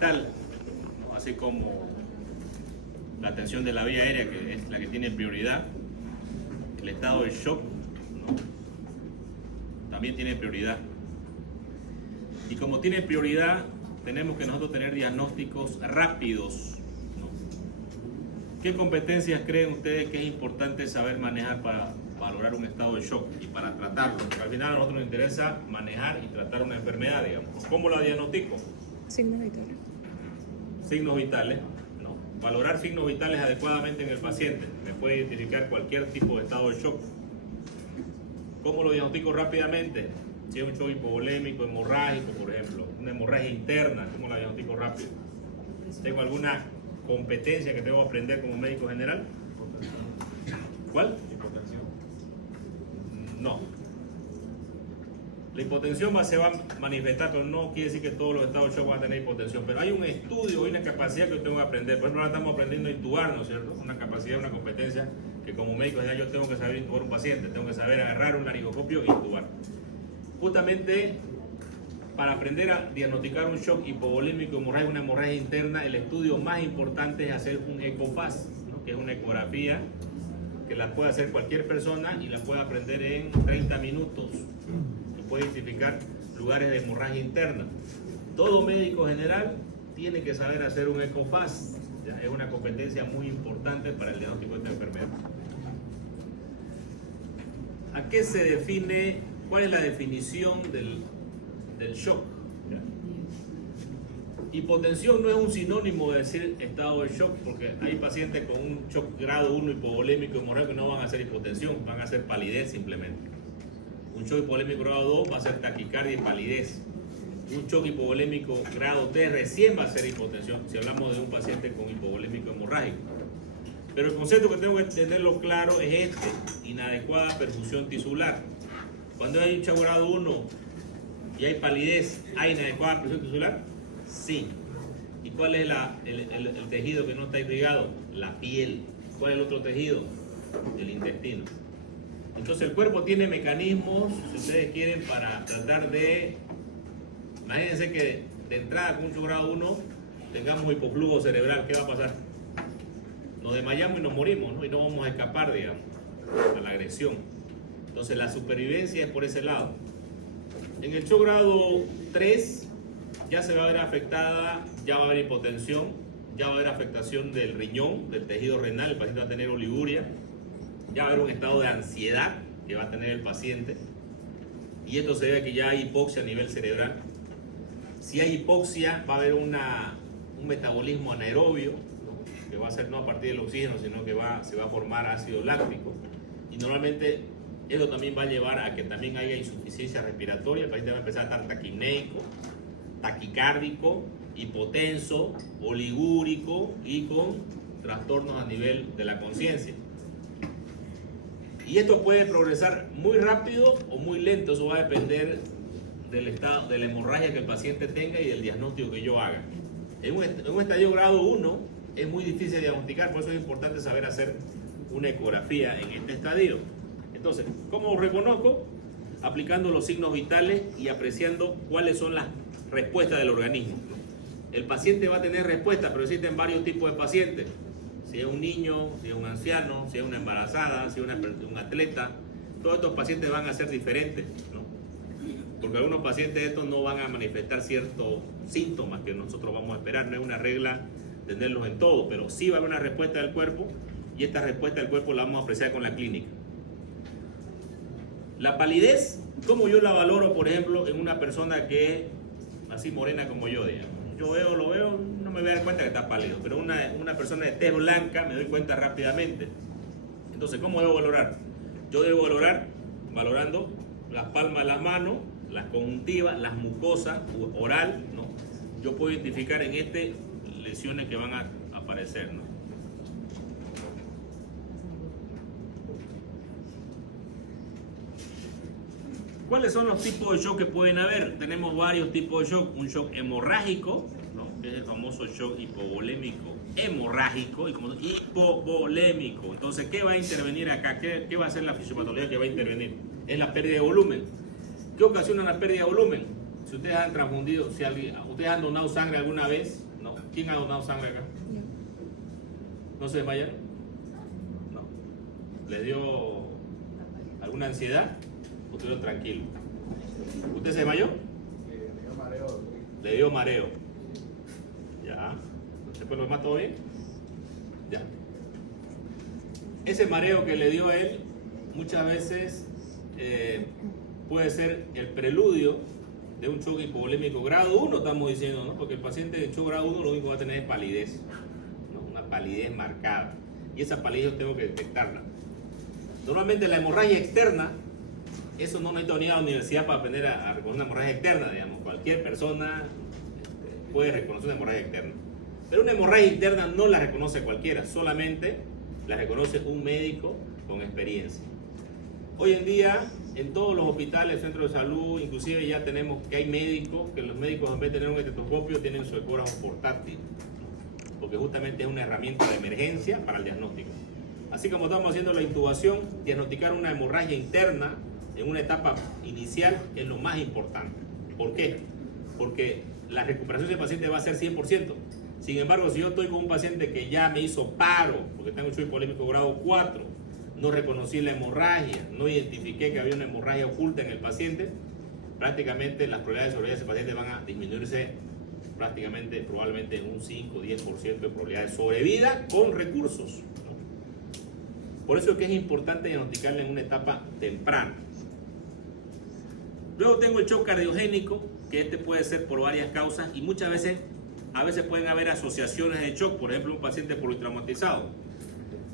vital, ¿no? Así como la atención de la vía aérea, que es la que tiene prioridad, el estado de shock, ¿no? También tiene prioridad. Y como tiene prioridad, tenemos que nosotros tener diagnósticos rápidos, ¿no? ¿Qué competencias creen ustedes que es importante saber manejar para valorar un estado de shock y para tratarlo? Porque al final a nosotros nos interesa manejar y tratar una enfermedad, digamos. ¿Cómo la diagnostico? Signos vitales. Signos vitales, ¿no? Valorar signos vitales adecuadamente en el paciente. Me puede identificar cualquier tipo de estado de shock. ¿Cómo lo diagnostico rápidamente? Si es un shock hipovolémico, hemorrágico, por ejemplo, una hemorragia interna, ¿cómo la diagnostico rápido? ¿Tengo alguna competencia que tengo que aprender como médico general? ¿Cuál? Hipotensión. No. La hipotensión se va a manifestar, pero no quiere decir que todos los estados de shock van a tener hipotensión. Pero hay un estudio, hay una capacidad que yo tengo que aprender. Por ejemplo, ahora estamos aprendiendo a intubar, ¿no es cierto? Una capacidad, una competencia que como médico general yo tengo que saber intubar a un paciente, tengo que saber agarrar un laringoscopio e intubar. Justamente para aprender a diagnosticar un shock hipovolémico, hemorragia, una hemorragia interna, el estudio más importante es hacer un ECOFAS, ¿no? Que es una ecografía que la puede hacer cualquier persona y la puede aprender en 30 minutos. Se puede identificar lugares de hemorragia interna. Todo médico general tiene que saber hacer un ECOFAS. ¿Ya? Es una competencia muy importante para el diagnóstico de esta enfermedad. ¿A qué se define? ¿Cuál es la definición del shock? Hipotensión no es un sinónimo de decir estado de shock, porque hay pacientes con un shock grado 1 hipovolémico hemorrágico que no van a hacer hipotensión, van a hacer palidez simplemente. Un shock hipovolémico grado 2 va a ser taquicardia y palidez. Un shock hipovolémico grado 3 recién va a ser hipotensión, si hablamos de un paciente con hipovolémico hemorrágico. Pero el concepto que tengo que tenerlo claro es este: inadecuada perfusión tisular. Cuando hay un shock grado 1 y hay palidez, ¿hay inadecuada perfusión tisular? Sí. ¿Y cuál es el tejido que no está irrigado? La piel. ¿Cuál es el otro tejido? El intestino. Entonces el cuerpo tiene mecanismos, si ustedes quieren, para tratar de... Imagínense que de entrada con un shock grado 1 tengamos hipoflujo cerebral. ¿Qué va a pasar? Nos desmayamos y nos morimos, ¿no? Y no vamos a escapar, digamos, a la agresión. Entonces la supervivencia es por ese lado. En el shock grado 3 ya se va a ver afectada, ya va a haber hipotensión, ya va a haber afectación del riñón, del tejido renal, el paciente va a tener oliguria, ya va a haber un estado de ansiedad que va a tener el paciente, y esto se debe a que ya hay hipoxia a nivel cerebral. Si hay hipoxia, va a haber un metabolismo anaerobio, ¿no? Que va a ser no a partir del oxígeno, sino que se va a formar ácido láctico, y normalmente eso también va a llevar a que también haya insuficiencia respiratoria, el paciente va a empezar a estar taquineico, taquicárdico, hipotenso, oligúrico y con trastornos a nivel de la conciencia. Y esto puede progresar muy rápido o muy lento, eso va a depender del estado, de la hemorragia que el paciente tenga y del diagnóstico que yo haga. En un estadio grado 1 es muy difícil diagnosticar, por eso es importante saber hacer una ecografía en este estadio. Entonces, ¿cómo reconozco? Aplicando los signos vitales y apreciando cuáles son las respuestas del organismo. El paciente va a tener respuestas, pero existen varios tipos de pacientes. Si es un niño, si es un anciano, si es una embarazada, si es un atleta, todos estos pacientes van a ser diferentes, ¿no? Porque algunos pacientes de estos no van a manifestar ciertos síntomas que nosotros vamos a esperar. No es una regla tenerlos en todo, pero sí va a haber una respuesta del cuerpo, y esta respuesta del cuerpo la vamos a apreciar con la clínica. La palidez, ¿cómo yo la valoro, por ejemplo, en una persona que es así morena como yo, digamos? Yo lo veo, no me voy a dar cuenta que está pálido, pero una persona de tez blanca me doy cuenta rápidamente. Entonces, ¿cómo debo valorar? Yo debo valorar valorando las palmas de las manos, las conjuntivas, las mucosas oral, ¿no? Yo puedo identificar en lesiones que van a aparecer, ¿no? ¿Cuáles son los tipos de shock que pueden haber? Tenemos varios tipos de shock. Un shock hemorrágico, ¿no? Que es el famoso shock hipovolémico hemorrágico, y como hipovolémico. Entonces, ¿qué va a intervenir acá? ¿Qué va a hacer la fisiopatología que va a intervenir? Es la pérdida de volumen. ¿Qué ocasiona la pérdida de volumen? Si ustedes han transfundido, ustedes han donado sangre alguna vez, ¿Quién ha donado sangre acá? ¿No se desmayaron? No. ¿Le dio alguna ansiedad? ¿O estuvieron tranquilos? ¿Usted se desmayó? Le dio mareo. Le dio mareo. Ya. ¿Después lo demás todo bien? Ya. Ese mareo que le dio a él muchas veces puede ser el preludio de un shock hipovolémico grado 1, estamos diciendo, ¿no? Porque el paciente de shock grado 1 lo único que va a tener es palidez, ¿no? Una palidez marcada. Y esa palidez yo tengo que detectarla. Normalmente la hemorragia externa, eso no necesito ir a la universidad para aprender a reconocer una hemorragia externa, digamos. Cualquier persona puede reconocer una hemorragia externa. Pero una hemorragia interna no la reconoce cualquiera, solamente la reconoce un médico con experiencia. Hoy en día, en todos los hospitales, centros de salud, inclusive ya tenemos que hay médicos, que los médicos en vez de tener un estetoscopio tienen su ecógrafo portátil, porque justamente es una herramienta de emergencia para el diagnóstico. Así como estamos haciendo la intubación, diagnosticar una hemorragia interna en una etapa inicial es lo más importante. ¿Por qué? Porque la recuperación del paciente va a ser 100%. Sin embargo, si yo estoy con un paciente que ya me hizo paro, porque tengo un shock hipovolémico grado 4, no reconocí la hemorragia, no identifiqué que había una hemorragia oculta en el paciente, prácticamente las probabilidades de sobrevida de ese paciente van a disminuirse prácticamente, probablemente en un 5-10% de probabilidad de sobrevida con recursos, ¿no? Por eso es que es importante diagnosticarla en una etapa temprana. Luego tengo el shock cardiogénico, que este puede ser por varias causas y muchas veces, a veces pueden haber asociaciones de shock, por ejemplo un paciente politraumatizado.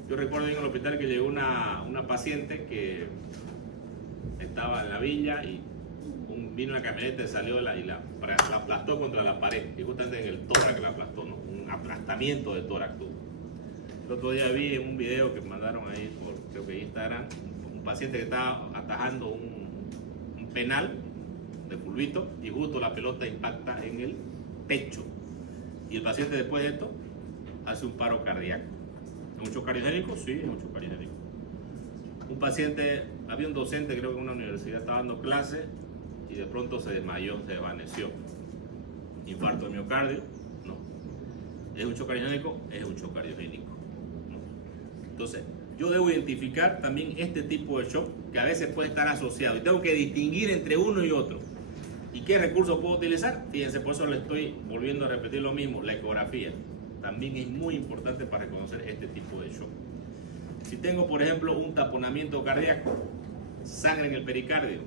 Yo recuerdo en el hospital que llegó una paciente que estaba en la villa y vino una camioneta y salió y la aplastó contra la pared, y justamente en el tórax la aplastó, ¿no? Un aplastamiento de tórax tuvo. El otro día vi en un video que mandaron ahí por, creo que Instagram, un paciente que estaba atajando un penal de fulbito y justo la pelota impacta en el pecho. Y el paciente después de esto hace un paro cardíaco. ¿Es un shock cardiogénico? Sí, es un shock cardiogénico. Un paciente, había un docente, creo que en una universidad estaba dando clase y de pronto se desmayó, se desvaneció. Infarto de miocardio, no. ¿Es un shock cardiogénico? Es un shock cardiogénico, ¿no? Entonces, yo debo identificar también este tipo de shock que a veces puede estar asociado y tengo que distinguir entre uno y otro. ¿Y qué recursos puedo utilizar? Fíjense, por eso le estoy volviendo a repetir lo mismo, la ecografía. También es muy importante para reconocer este tipo de shock. Si tengo, por ejemplo, un taponamiento cardíaco, sangre en el pericardio,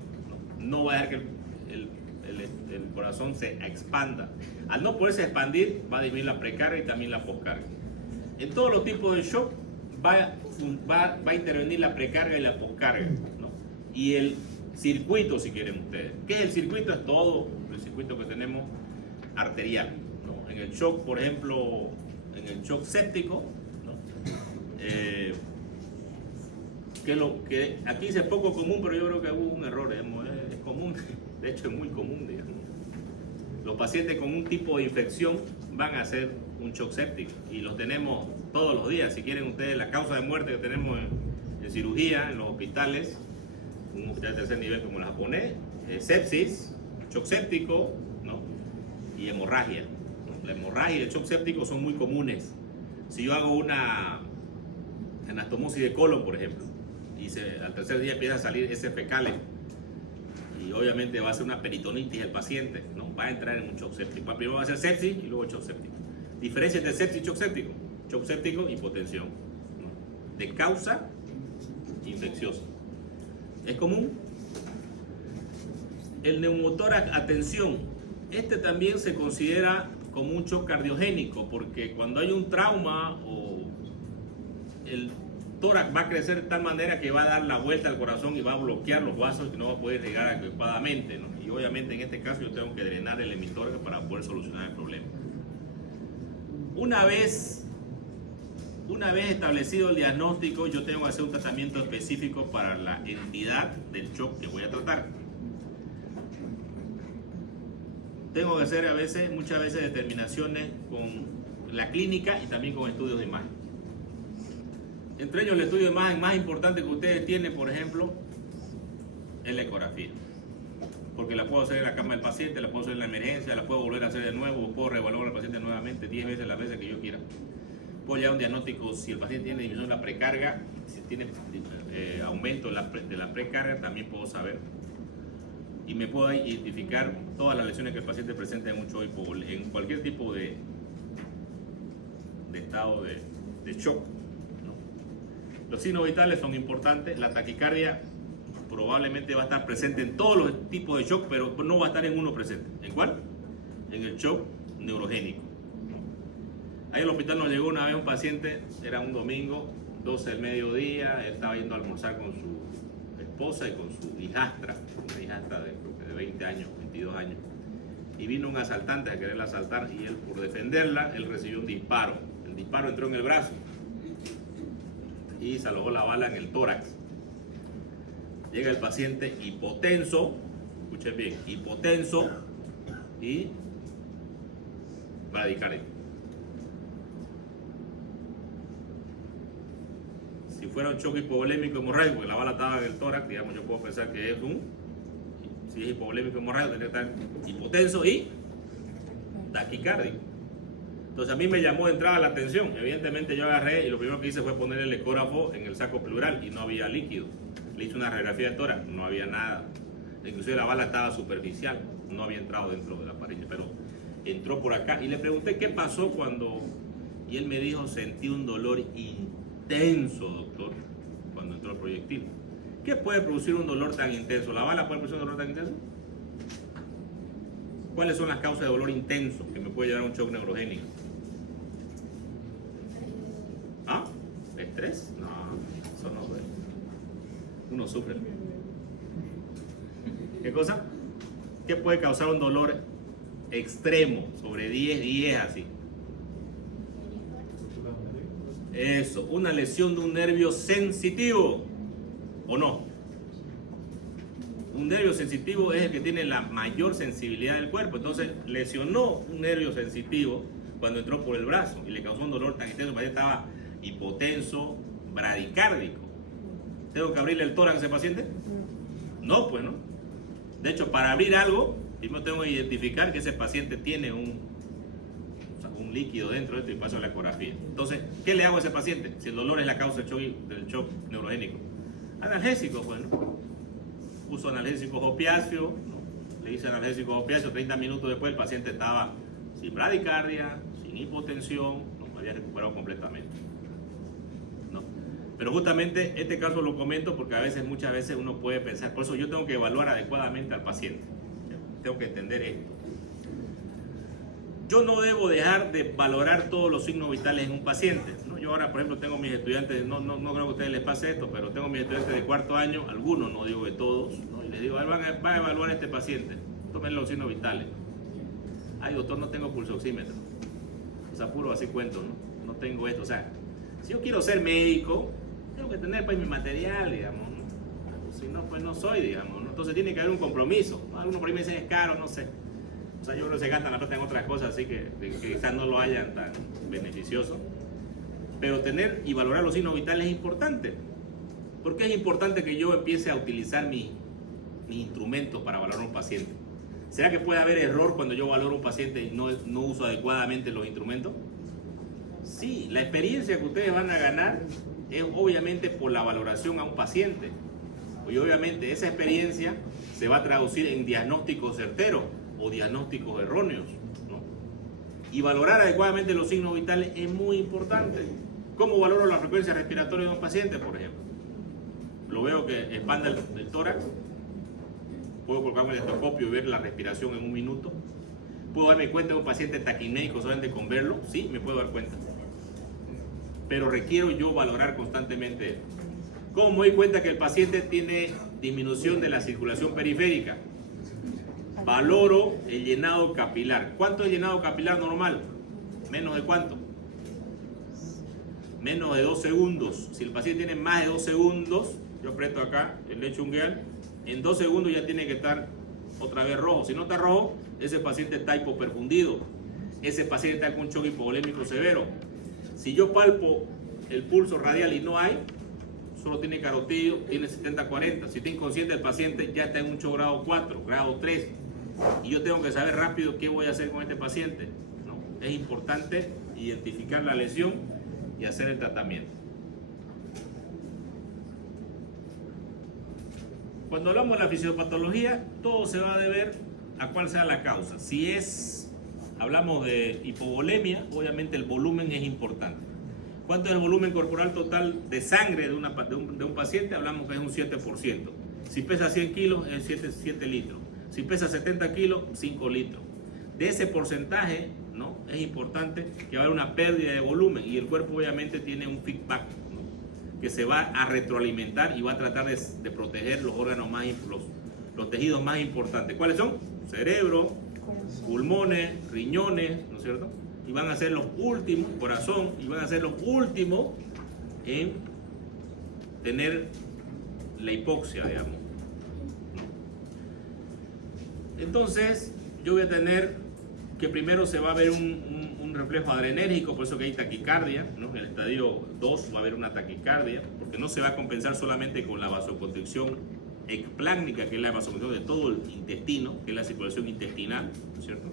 no va a dejar que el corazón se expanda. Al no poderse expandir, va a disminuir la precarga y también la poscarga. En todos los tipos de shock va a intervenir la precarga y la poscarga, ¿no? Y el circuito, si quieren ustedes. ¿Qué es el circuito? Es todo el circuito que tenemos arterial, ¿no? En el shock, por ejemplo, en el shock séptico, ¿no? Que aquí es poco común, pero yo creo que hubo un error, digamos, es común, de hecho es muy común, digamos. Los pacientes con un tipo de infección van a hacer un shock séptico y los tenemos todos los días. Si quieren ustedes, la causa de muerte que tenemos en cirugía, en los hospitales, un hospital de tercer nivel como el japonés, sepsis, shock séptico, ¿no? Y hemorragia, ¿no? La hemorragia y el shock séptico son muy comunes. Si yo hago una anastomosis de colon, por ejemplo, y al tercer día empieza a salir ese fecales, y obviamente va a ser una peritonitis el paciente, ¿no? Va a entrar en un shock séptico. Primero va a ser sepsis y luego shock séptico. Diferencia entre sepsis y shock séptico. Shock séptico, hipotensión, ¿no? De causa infecciosa. ¿Es común? El neumotórax, atención, este también se considera como un shock cardiogénico, porque cuando hay un trauma o el tórax va a crecer de tal manera que va a dar la vuelta al corazón y va a bloquear los vasos y no va a poder irrigar adecuadamente, ¿no? Y obviamente en este caso yo tengo que drenar el hemitórax para poder solucionar el problema. Una vez establecido el diagnóstico, yo tengo que hacer un tratamiento específico para la entidad del shock que voy a tratar. Tengo que hacer muchas veces determinaciones con la clínica y también con estudios de imagen. Entre ellos el estudio de imagen más importante que ustedes tienen, por ejemplo, es la ecografía. porque la puedo hacer en la cama del paciente, la puedo hacer en la emergencia, la puedo volver a hacer de nuevo, puedo reevaluar al paciente nuevamente 10 veces las veces que yo quiera. Puedo llevar un diagnóstico si el paciente tiene disminución de la precarga, si tiene aumento de la precarga, también puedo saber. Y me puedo identificar todas las lesiones que el paciente presenta en un shock en cualquier tipo de estado de shock, ¿no? Los signos vitales son importantes. La taquicardia probablemente va a estar presente en todos los tipos de shock, pero no va a estar en uno presente. ¿En cuál? En el shock neurogénico. Ahí al hospital nos llegó una vez un paciente, era un domingo, 12 del mediodía, él estaba yendo a almorzar con su esposa y con su hijastra, una hijastra de 20 años, 22 años. Y vino un asaltante a quererla asaltar y él, por defenderla, él recibió un disparo. El disparo entró en el brazo y se alojó la bala en el tórax. Llega el paciente hipotenso, escuchen bien, hipotenso y bradicárdico. Si fuera un shock hipovolémico hemorrágico, porque la bala estaba en el tórax, digamos, yo puedo pensar que es si es hipovolémico hemorrágico, tendría que estar hipotenso y taquicárdico. Entonces a mí me llamó de entrada la atención. Evidentemente yo agarré y lo primero que hice fue poner el ecógrafo en el saco pleural y no había líquido. Le hice una radiografía de tórax, no había nada. Inclusive la bala estaba superficial, no había entrado dentro de la pared, pero entró por acá. Y le pregunté qué pasó cuando... Y él me dijo, sentí un dolor intenso, doctor, cuando entró el proyectil. ¿Qué puede producir un dolor tan intenso? ¿La bala puede producir un dolor tan intenso? ¿Cuáles son las causas de dolor intenso que me puede llevar a un shock neurogénico? ¿Ah? ¿Estrés? No, eso no duele. Uno sufre. ¿Qué cosa? ¿Qué puede causar un dolor extremo? Sobre 10 así. Eso, una lesión de un nervio sensitivo. ¿O no? Un nervio sensitivo es el que tiene la mayor sensibilidad del cuerpo. Entonces lesionó un nervio sensitivo cuando entró por el brazo y le causó un dolor tan intenso. El paciente estaba hipotenso, bradicárdico. ¿Tengo que abrirle el tórax a ese paciente? No, pues no. De hecho, para abrir algo, primero tengo que identificar que ese paciente tiene un líquido dentro de esto y paso a la ecografía. Entonces, ¿qué le hago a ese paciente? Si el dolor es la causa del shock neurogénico. Analgésico, pues, ¿no? Uso analgésicos opiáceos, ¿no? Le hice analgésicos opiáceos, 30 minutos después el paciente estaba sin bradicardia, sin hipotensión, no había recuperado completamente, ¿no? Pero justamente este caso lo comento porque muchas veces uno puede pensar, por eso yo tengo que evaluar adecuadamente al paciente, tengo que entender esto. Yo no debo dejar de valorar todos los signos vitales en un paciente, ¿no? Yo ahora, por ejemplo, tengo mis estudiantes, no creo que a ustedes les pase esto, pero tengo mis estudiantes de cuarto año, algunos, no digo de todos, ¿no? Y les digo, van a evaluar a este paciente, tomen los signos vitales. Ay, doctor, no tengo pulsoxímetro. O sea, puro así cuento, ¿no? No tengo esto. O sea, si yo quiero ser médico, tengo que tener pues mi material, digamos, ¿no? Si no, pues no soy, digamos, ¿no? Entonces tiene que haber un compromiso, ¿no? Algunos por ahí me dicen es caro, no sé. O sea, yo creo que se gastan la plata en otras cosas, así que quizás no lo hayan tan beneficioso. Pero tener y valorar los signos vitales es importante. ¿Por qué es importante que yo empiece a utilizar mis instrumentos para valorar a un paciente? ¿Será que puede haber error cuando yo valoro a un paciente y no uso adecuadamente los instrumentos? Sí, la experiencia que ustedes van a ganar es obviamente por la valoración a un paciente. Y obviamente esa experiencia se va a traducir en diagnósticos certeros o diagnósticos erróneos, ¿no? Y valorar adecuadamente los signos vitales es muy importante. ¿Cómo valoro la frecuencia respiratoria de un paciente, por ejemplo? Lo veo que expande el tórax. Puedo colocarme el estetoscopio y ver la respiración en un minuto. ¿Puedo darme cuenta de un paciente taquinéico solamente con verlo? Sí, me puedo dar cuenta. Pero requiero yo valorar constantemente. ¿Cómo me doy cuenta que el paciente tiene disminución de la circulación periférica? Valoro el llenado capilar. ¿Cuánto es el llenado capilar normal? ¿Menos de cuánto? Menos de 2 segundos. Si el paciente tiene más de 2 segundos, yo aprieto acá el lecho ungueal, en 2 segundos ya tiene que estar otra vez rojo. Si no está rojo, ese paciente está hipoperfundido. Ese paciente está con un shock hipovolémico severo. Si yo palpo el pulso radial y no hay, solo tiene carotidio, tiene 70-40. Si está inconsciente, el paciente ya está en un shock grado 4, grado 3. Y yo tengo que saber rápido qué voy a hacer con este paciente, ¿no? Es importante identificar la lesión y hacer el tratamiento. Cuando hablamos de la fisiopatología, todo se va a deber a cuál sea la causa. Si hablamos de hipovolemia, obviamente el volumen es importante. ¿Cuánto es el volumen corporal total de sangre de un paciente? Hablamos que es un 7%. Si pesa 100 kilos, es 7 litros. Si pesa 70 kilos, 5 litros. De ese porcentaje, ¿no? Es importante que va a haber una pérdida de volumen y el cuerpo obviamente tiene un feedback, ¿no? Que se va a retroalimentar y va a tratar de proteger los órganos los tejidos más importantes. ¿Cuáles son? Cerebro, pulmones, riñones, ¿no es cierto? Y van a ser los últimos, corazón, y van a ser los últimos en tener la hipoxia, digamos. Entonces, yo voy a tener que primero se va a ver un reflejo adrenérgico, por eso que hay taquicardia, ¿no? En el estadio 2 va a haber una taquicardia, porque no se va a compensar solamente con la vasoconstricción ecplásmica, que es la vasoconstricción de todo el intestino, que es la circulación intestinal, ¿no es cierto?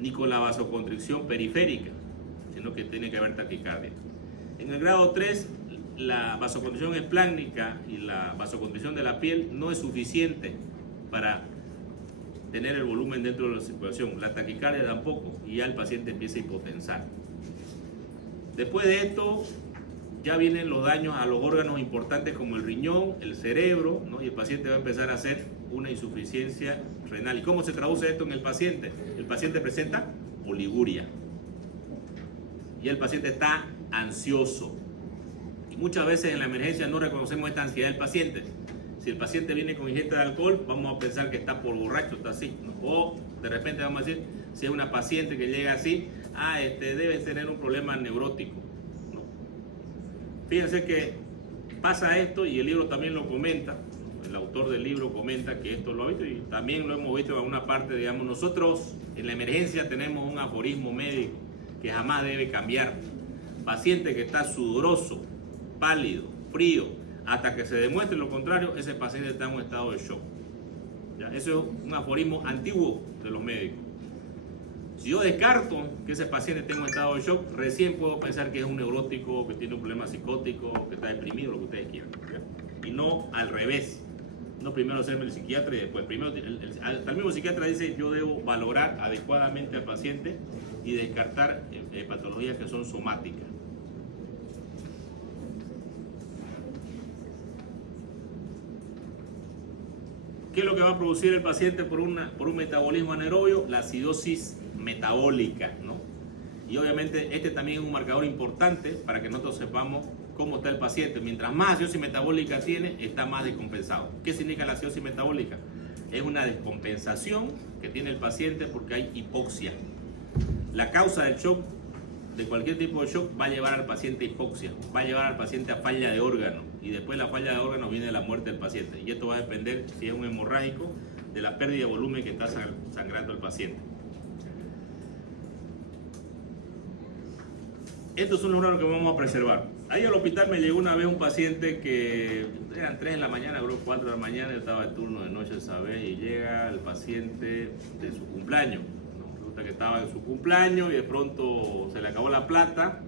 Ni con la vasoconstricción periférica, sino que tiene que haber taquicardia. En el grado 3, la vasoconstricción ecplásmica y la vasoconstricción de la piel no es suficiente para tener el volumen dentro de la circulación. La taquicardia tampoco, y ya el paciente empieza a hipotensar. Después de esto, ya vienen los daños a los órganos importantes como el riñón, el cerebro, ¿no? Y el paciente va a empezar a hacer una insuficiencia renal. ¿Y cómo se traduce esto en el paciente? El paciente presenta oliguria. Y el paciente está ansioso. Y muchas veces en la emergencia no reconocemos esta ansiedad del paciente. Si el paciente viene con ingesta de alcohol, vamos a pensar que está por borracho, está así, ¿no? O de repente vamos a decir, si es una paciente que llega así, debe tener un problema neurótico, ¿no? Fíjense que pasa esto y el libro también lo comenta, ¿no? El autor del libro comenta que esto lo ha visto y también lo hemos visto en alguna parte, digamos. Nosotros en la emergencia tenemos un aforismo médico que jamás debe cambiar. Paciente que está sudoroso, pálido, frío, hasta que se demuestre lo contrario, ese paciente está en un estado de shock. ¿Ya? Eso es un aforismo antiguo de los médicos. Si yo descarto que ese paciente tenga un estado de shock, recién puedo pensar que es un neurótico, que tiene un problema psicótico, que está deprimido, lo que ustedes quieran. ¿Ya? Y no al revés. No primero hacerme el psiquiatra y después. Primero, hasta el mismo psiquiatra dice, yo debo valorar adecuadamente al paciente y descartar patologías que son somáticas. ¿Qué es lo que va a producir el paciente por un metabolismo anaerobio? La acidosis metabólica, ¿no? Y obviamente este también es un marcador importante para que nosotros sepamos cómo está el paciente. Mientras más acidosis metabólica tiene, está más descompensado. ¿Qué significa la acidosis metabólica? Es una descompensación que tiene el paciente porque hay hipoxia. La causa del shock, de cualquier tipo de shock, va a llevar al paciente a hipoxia, va a llevar al paciente a falla de órgano, y después de la falla de órgano viene la muerte del paciente, y esto va a depender, si es un hemorrágico, de la pérdida de volumen que está sangrando el paciente. Estos son los órganos que vamos a preservar. Ahí al hospital me llegó una vez un paciente que eran 3 de la mañana, creo 4 de la mañana, yo estaba de turno de noche esa vez, y llega el paciente de su cumpleaños. Que estaba en su cumpleaños y de pronto se le acabó la plata,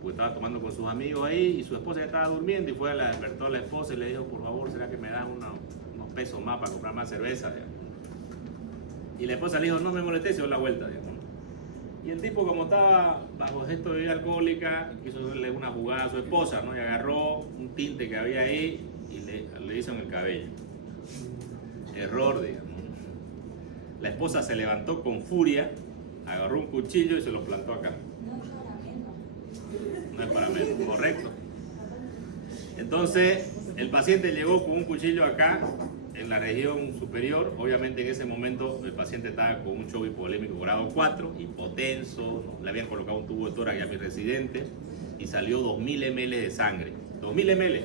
pues estaba tomando con sus amigos ahí y su esposa ya estaba durmiendo y despertó a la esposa y le dijo, por favor, ¿será que me das unos pesos más para comprar más cerveza? Digamos. Y la esposa le dijo, no me molestes, se dio la vuelta. Digamos. Y el tipo, como estaba bajo gesto de bebida alcohólica, quiso hacerle una jugada a su esposa, ¿no? Y agarró un tinte que había ahí y le hizo en el cabello. Error, digamos. La esposa se levantó con furia, agarró un cuchillo y se lo plantó acá. No es para menos, correcto. Entonces, el paciente llegó con un cuchillo acá, en la región superior. Obviamente en ese momento el paciente estaba con un shock hipovolémico grado 4, hipotenso, ¿no? Le habían colocado un tubo de tórax a mi residente y salió 2000 ml de sangre. 2000 ml.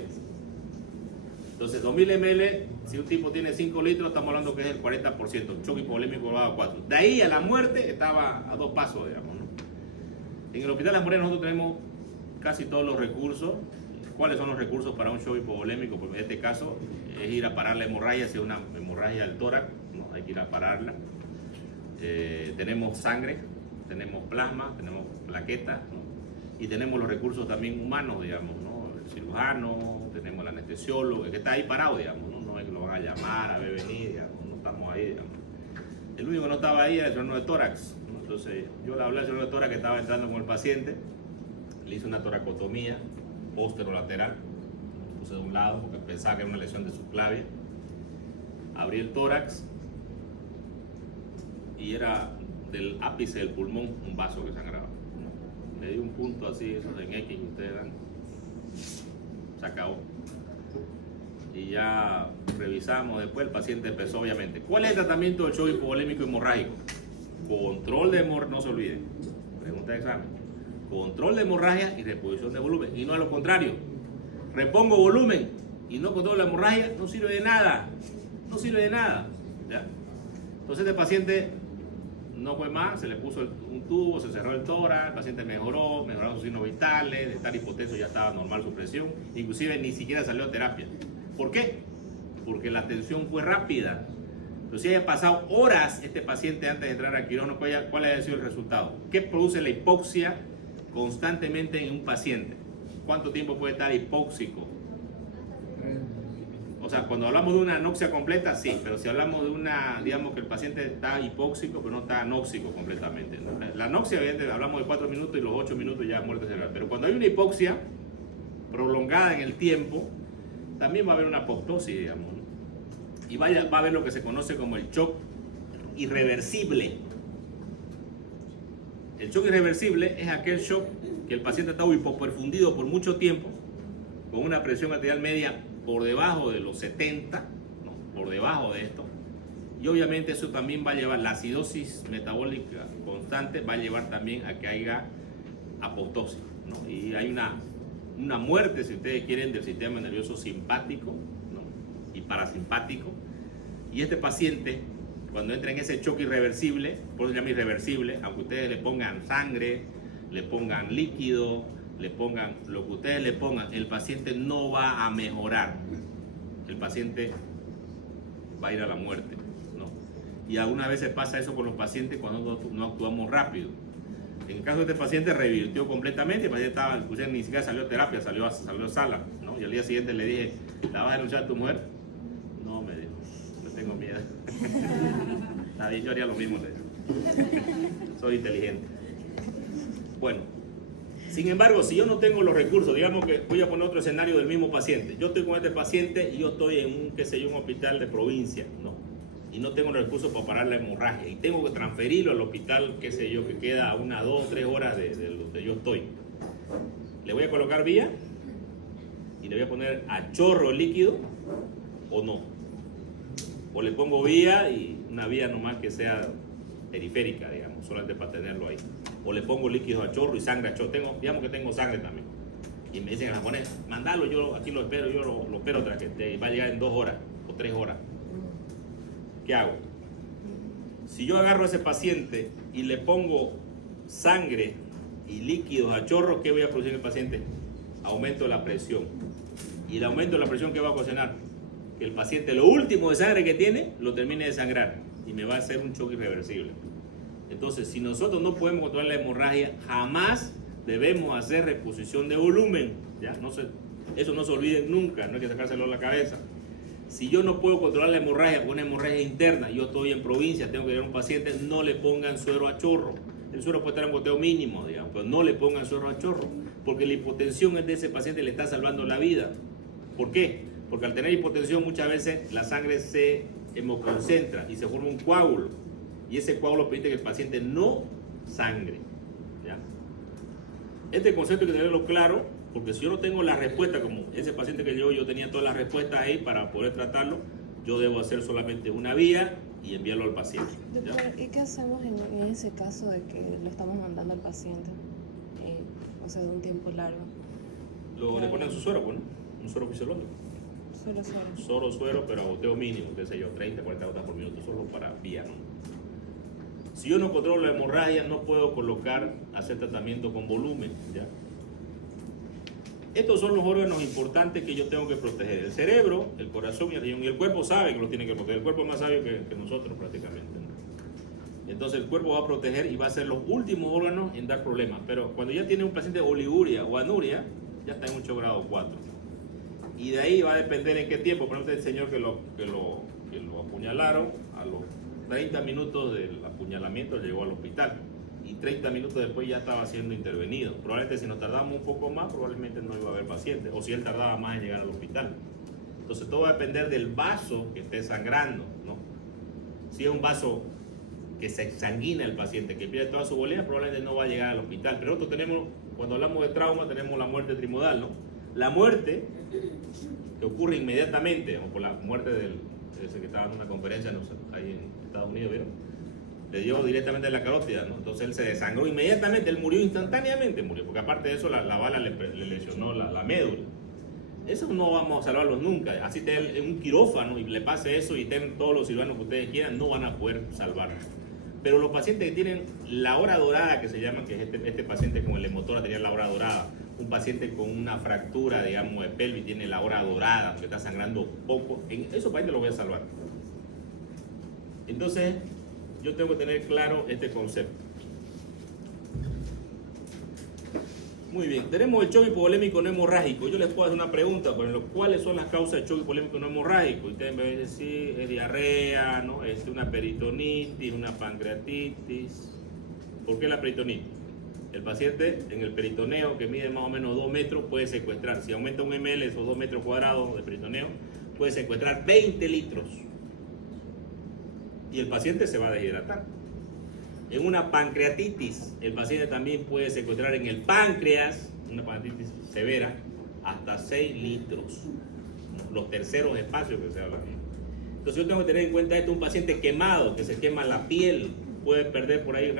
Entonces 2000 ml, si un tipo tiene 5 litros, estamos hablando que es el 40%, shock hipovolémico grado 4. De ahí a la muerte estaba a 2 pasos, digamos, ¿no? En el Hospital Las Morenas nosotros tenemos casi todos los recursos, ¿cuáles son los recursos para un shock hipovolémico? Pues en este caso es ir a parar la hemorragia, si es una hemorragia del tórax, ¿no? Hay que ir a pararla. Tenemos sangre, tenemos plasma, tenemos plaquetas, ¿no? Y tenemos los recursos también humanos, digamos, ¿no? El cirujano, tenemos el anestesiólogo, el que está ahí parado, digamos, ¿no? No es que lo van a llamar, a ver venir, digamos, no estamos ahí, digamos. El único que no estaba ahí era el cirujano de tórax, ¿no? Entonces yo le hablé al cirujano de tórax que estaba entrando con el paciente, le hice una toracotomía posterolateral, lo puse de un lado porque pensaba que era una lesión de subclavia, abrí el tórax y era del ápice del pulmón un vaso que sangraba. Le di un punto así, eso en X que ustedes dan, se acabó. Y ya revisamos después, el paciente empezó obviamente. ¿Cuál es el tratamiento del shock hipovolémico hemorrágico? Control de hemorragia, no se olviden, pregunta de examen. Control de hemorragia y reposición de volumen, y no a lo contrario. Repongo volumen y no controlo la hemorragia, no sirve de nada, no sirve de nada, ¿ya? Entonces este paciente no fue más, se le puso un tubo, se cerró el tórax, el paciente mejoraron sus signos vitales, de estar hipotenso ya estaba normal su presión, inclusive ni siquiera salió a terapia. ¿Por qué? Porque la atención fue rápida. Pero si haya pasado horas este paciente antes de entrar al quirófano, ¿cuál haya sido el resultado? ¿Qué produce la hipoxia constantemente en un paciente? ¿Cuánto tiempo puede estar hipóxico? O sea, cuando hablamos de una anoxia completa, sí, pero si hablamos de una, digamos que el paciente está hipóxico, pero no está anóxico completamente, ¿no? La anoxia, evidentemente, hablamos de 4 minutos y los 8 minutos ya es muerte cerebral. Pero cuando hay una hipoxia prolongada en el tiempo, también va a haber una apoptosis, digamos, ¿no? Y va a haber lo que se conoce como el shock irreversible. El shock irreversible es aquel shock que el paciente está hipoperfundido por mucho tiempo, con una presión arterial media por debajo de los 70, ¿no? Por debajo de esto, y obviamente eso también va a llevar, la acidosis metabólica constante va a llevar también a que haya apoptosis, ¿no? Y hay una muerte, si ustedes quieren, del sistema nervioso simpático, ¿no? Y parasimpático, y este paciente cuando entra en ese choque irreversible, por eso se llama irreversible, aunque ustedes le pongan sangre, le pongan líquido, le pongan lo que ustedes le pongan, el paciente no va a mejorar, el paciente va a ir a la muerte, ¿no? Y algunas veces pasa eso con los pacientes cuando no actuamos rápido. En el caso de este paciente revirtió completamente, el paciente estaba, ni siquiera salió a terapia, salió a sala, ¿no? Y al día siguiente le dije, ¿la vas a denunciar a tu mujer? No, me dijo, no tengo miedo. Está bien, yo haría lo mismo, le digo. Soy inteligente. Bueno. Sin embargo, si yo no tengo los recursos, digamos que voy a poner otro escenario del mismo paciente. Yo estoy con este paciente y yo estoy en un, qué sé yo, un hospital de provincia, ¿no? Y no tengo los recursos para parar la hemorragia. Y tengo que transferirlo al hospital, qué sé yo, que queda a 1, 2, 3 horas de donde yo estoy. ¿Le voy a colocar vía? ¿Y le voy a poner a chorro líquido o no? O le pongo vía y una vía nomás que sea periférica, digamos, solamente para tenerlo ahí. O le pongo líquidos a chorro y sangre a chorro. Digamos que tengo sangre también. Y me dicen en japonés, mandalo, yo aquí lo espero, yo lo espero tras que va a llegar en 2 horas o 3 horas. ¿Qué hago? Si yo agarro a ese paciente y le pongo sangre y líquidos a chorro, ¿qué voy a producir en el paciente? Aumento de la presión. Y el aumento de la presión, ¿qué va a ocasionar? Que el paciente, lo último de sangre que tiene, lo termine de sangrar y me va a hacer un choque irreversible. Entonces, si nosotros no podemos controlar la hemorragia, jamás debemos hacer reposición de volumen, ¿ya? Eso no se olviden nunca, no hay que sacárselo a la cabeza. Si yo no puedo controlar la hemorragia, una hemorragia interna, yo estoy en provincia, tengo que ir a un paciente, no le pongan suero a chorro. El suero puede estar en goteo mínimo, digamos, pero no le pongan suero a chorro, porque la hipotensión de ese paciente le está salvando la vida. ¿Por qué? Porque al tener hipotensión muchas veces la sangre se hemoconcentra y se forma un coágulo, y ese coágulo permite que el paciente no sangre, ¿ya? Este concepto hay que tenerlo claro, porque si yo no tengo la respuesta, como ese paciente que yo tenía todas las respuestas ahí para poder tratarlo, yo debo hacer solamente una vía y enviarlo al paciente, ¿ya? Doctor, ¿y qué hacemos en ese caso de que lo estamos mandando al paciente? O sea, de un tiempo largo. Le ponen su suero, bueno, un suero fisiológico. Solo. Suero, pero a goteo mínimo, qué sé yo, 30, 40 gotas por minuto, solo para vía, ¿no? Si yo no controlo la hemorragia, no puedo hacer tratamiento con volumen, ¿ya? estos son los órganos importantes que yo tengo que proteger. El cerebro, el corazón y el riñón. Y el cuerpo sabe que los tiene que proteger. El cuerpo es más sabio que nosotros prácticamente, ¿no? Entonces el cuerpo va a proteger y va a ser los últimos órganos en dar problemas. Pero cuando ya tiene un paciente oliguria o anuria, ya está en 8 grado 4. Y de ahí va a depender en qué tiempo. Por ejemplo, el señor que lo apuñalaron, a los 30 minutos del apuñalamiento llegó al hospital. Y 30 minutos después ya estaba siendo intervenido. Probablemente si nos tardamos un poco más, probablemente no iba a haber paciente. O si él tardaba más en llegar al hospital. Entonces todo va a depender del vaso que esté sangrando, ¿no? Si es un vaso que se exsanguina el paciente, que pierde toda su bolea, probablemente no va a llegar al hospital. Pero nosotros tenemos, cuando hablamos de trauma, tenemos la muerte trimodal, ¿no? La muerte que ocurre inmediatamente, o por la muerte de ese que estaba en una conferencia ahí en Estados Unidos, ¿vieron? Le dio directamente en la carótida, ¿no? Entonces él se desangró inmediatamente, él murió instantáneamente, porque aparte de eso la bala le lesionó la médula. Eso no vamos a salvarlos nunca. Así esté en un quirófano y le pase eso y estén todos los cirujanos que ustedes quieran, no van a poder salvarlo. Pero los pacientes que tienen la hora dorada, que se llama, que es este paciente con el hemotora tenía la hora dorada, un paciente con una fractura, digamos, de pelvis tiene la hora dorada, que está sangrando poco, en esos pacientes los voy a salvar. Entonces, yo tengo que tener claro este concepto. Muy bien, tenemos el shock hipovolémico no hemorrágico. Yo les puedo hacer una pregunta, por ejemplo, ¿cuáles son las causas del shock hipovolémico no hemorrágico? Ustedes me van a decir, es diarrea, ¿no? Es una peritonitis, una pancreatitis. ¿Por qué la peritonitis? El paciente en el peritoneo, que mide más o menos 2 metros, puede secuestrar. Si aumenta 1 ml, esos 2 metros cuadrados de peritoneo, puede secuestrar 20 litros. Y el paciente se va a deshidratar. En una pancreatitis, el paciente también puede secuestrar en el páncreas, una pancreatitis severa, hasta 6 litros. Los terceros espacios que se hablan. Entonces yo tengo que tener en cuenta esto, un paciente quemado, que se quema la piel, puede perder por ahí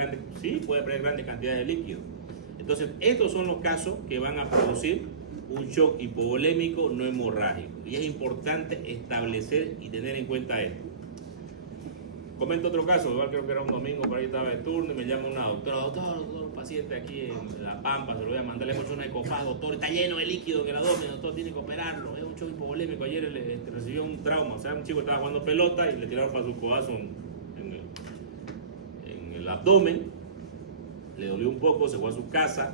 puede perder grandes cantidades de líquido. Entonces estos son los casos que van a producir un shock hipovolémico no hemorrágico. Y es importante establecer y tener en cuenta esto. Comento otro caso, igual creo que era un domingo, por ahí estaba de turno y me llama una doctora, doctor, un paciente aquí en La Pampa, se lo voy a mandar, le hemos hecho una ecopaz, doctor, está lleno de líquido que el abdomen, doctor, tiene que operarlo, es un shock hipovolémico, ayer él recibió un trauma, o sea, un chico estaba jugando pelota y le tiraron para su codazo en el abdomen, le dolió un poco, se fue a su casa,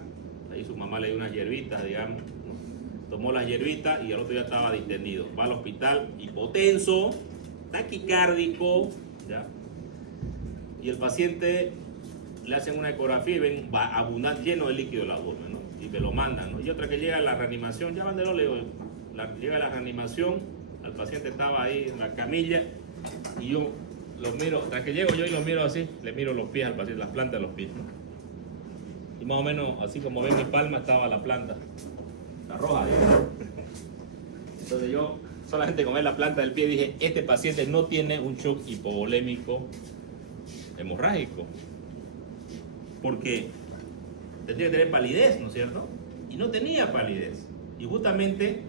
ahí su mamá le dio unas hierbitas, digamos, ¿no? Tomó las hierbitas y al otro día estaba distendido, va al hospital, hipotenso, taquicárdico, ¿ya? Y el paciente le hacen una ecografía y ven va abundante, lleno de líquido el abdomen, ¿no? Y me lo mandan, ¿no? Y otra que llega a la reanimación, ya van de lo leo, llega a la reanimación, el paciente estaba ahí en la camilla y yo lo miro, hasta que llego yo y lo miro así, le miro los pies al paciente, las plantas de los pies, ¿no? Y más o menos así como ven mi palma estaba la planta, la roja, digamos. Entonces yo solamente con ver la planta del pie dije, este paciente no tiene un shock hipovolémico hemorrágico, porque tendría que tener palidez, ¿no es cierto? Y no tenía palidez. Y justamente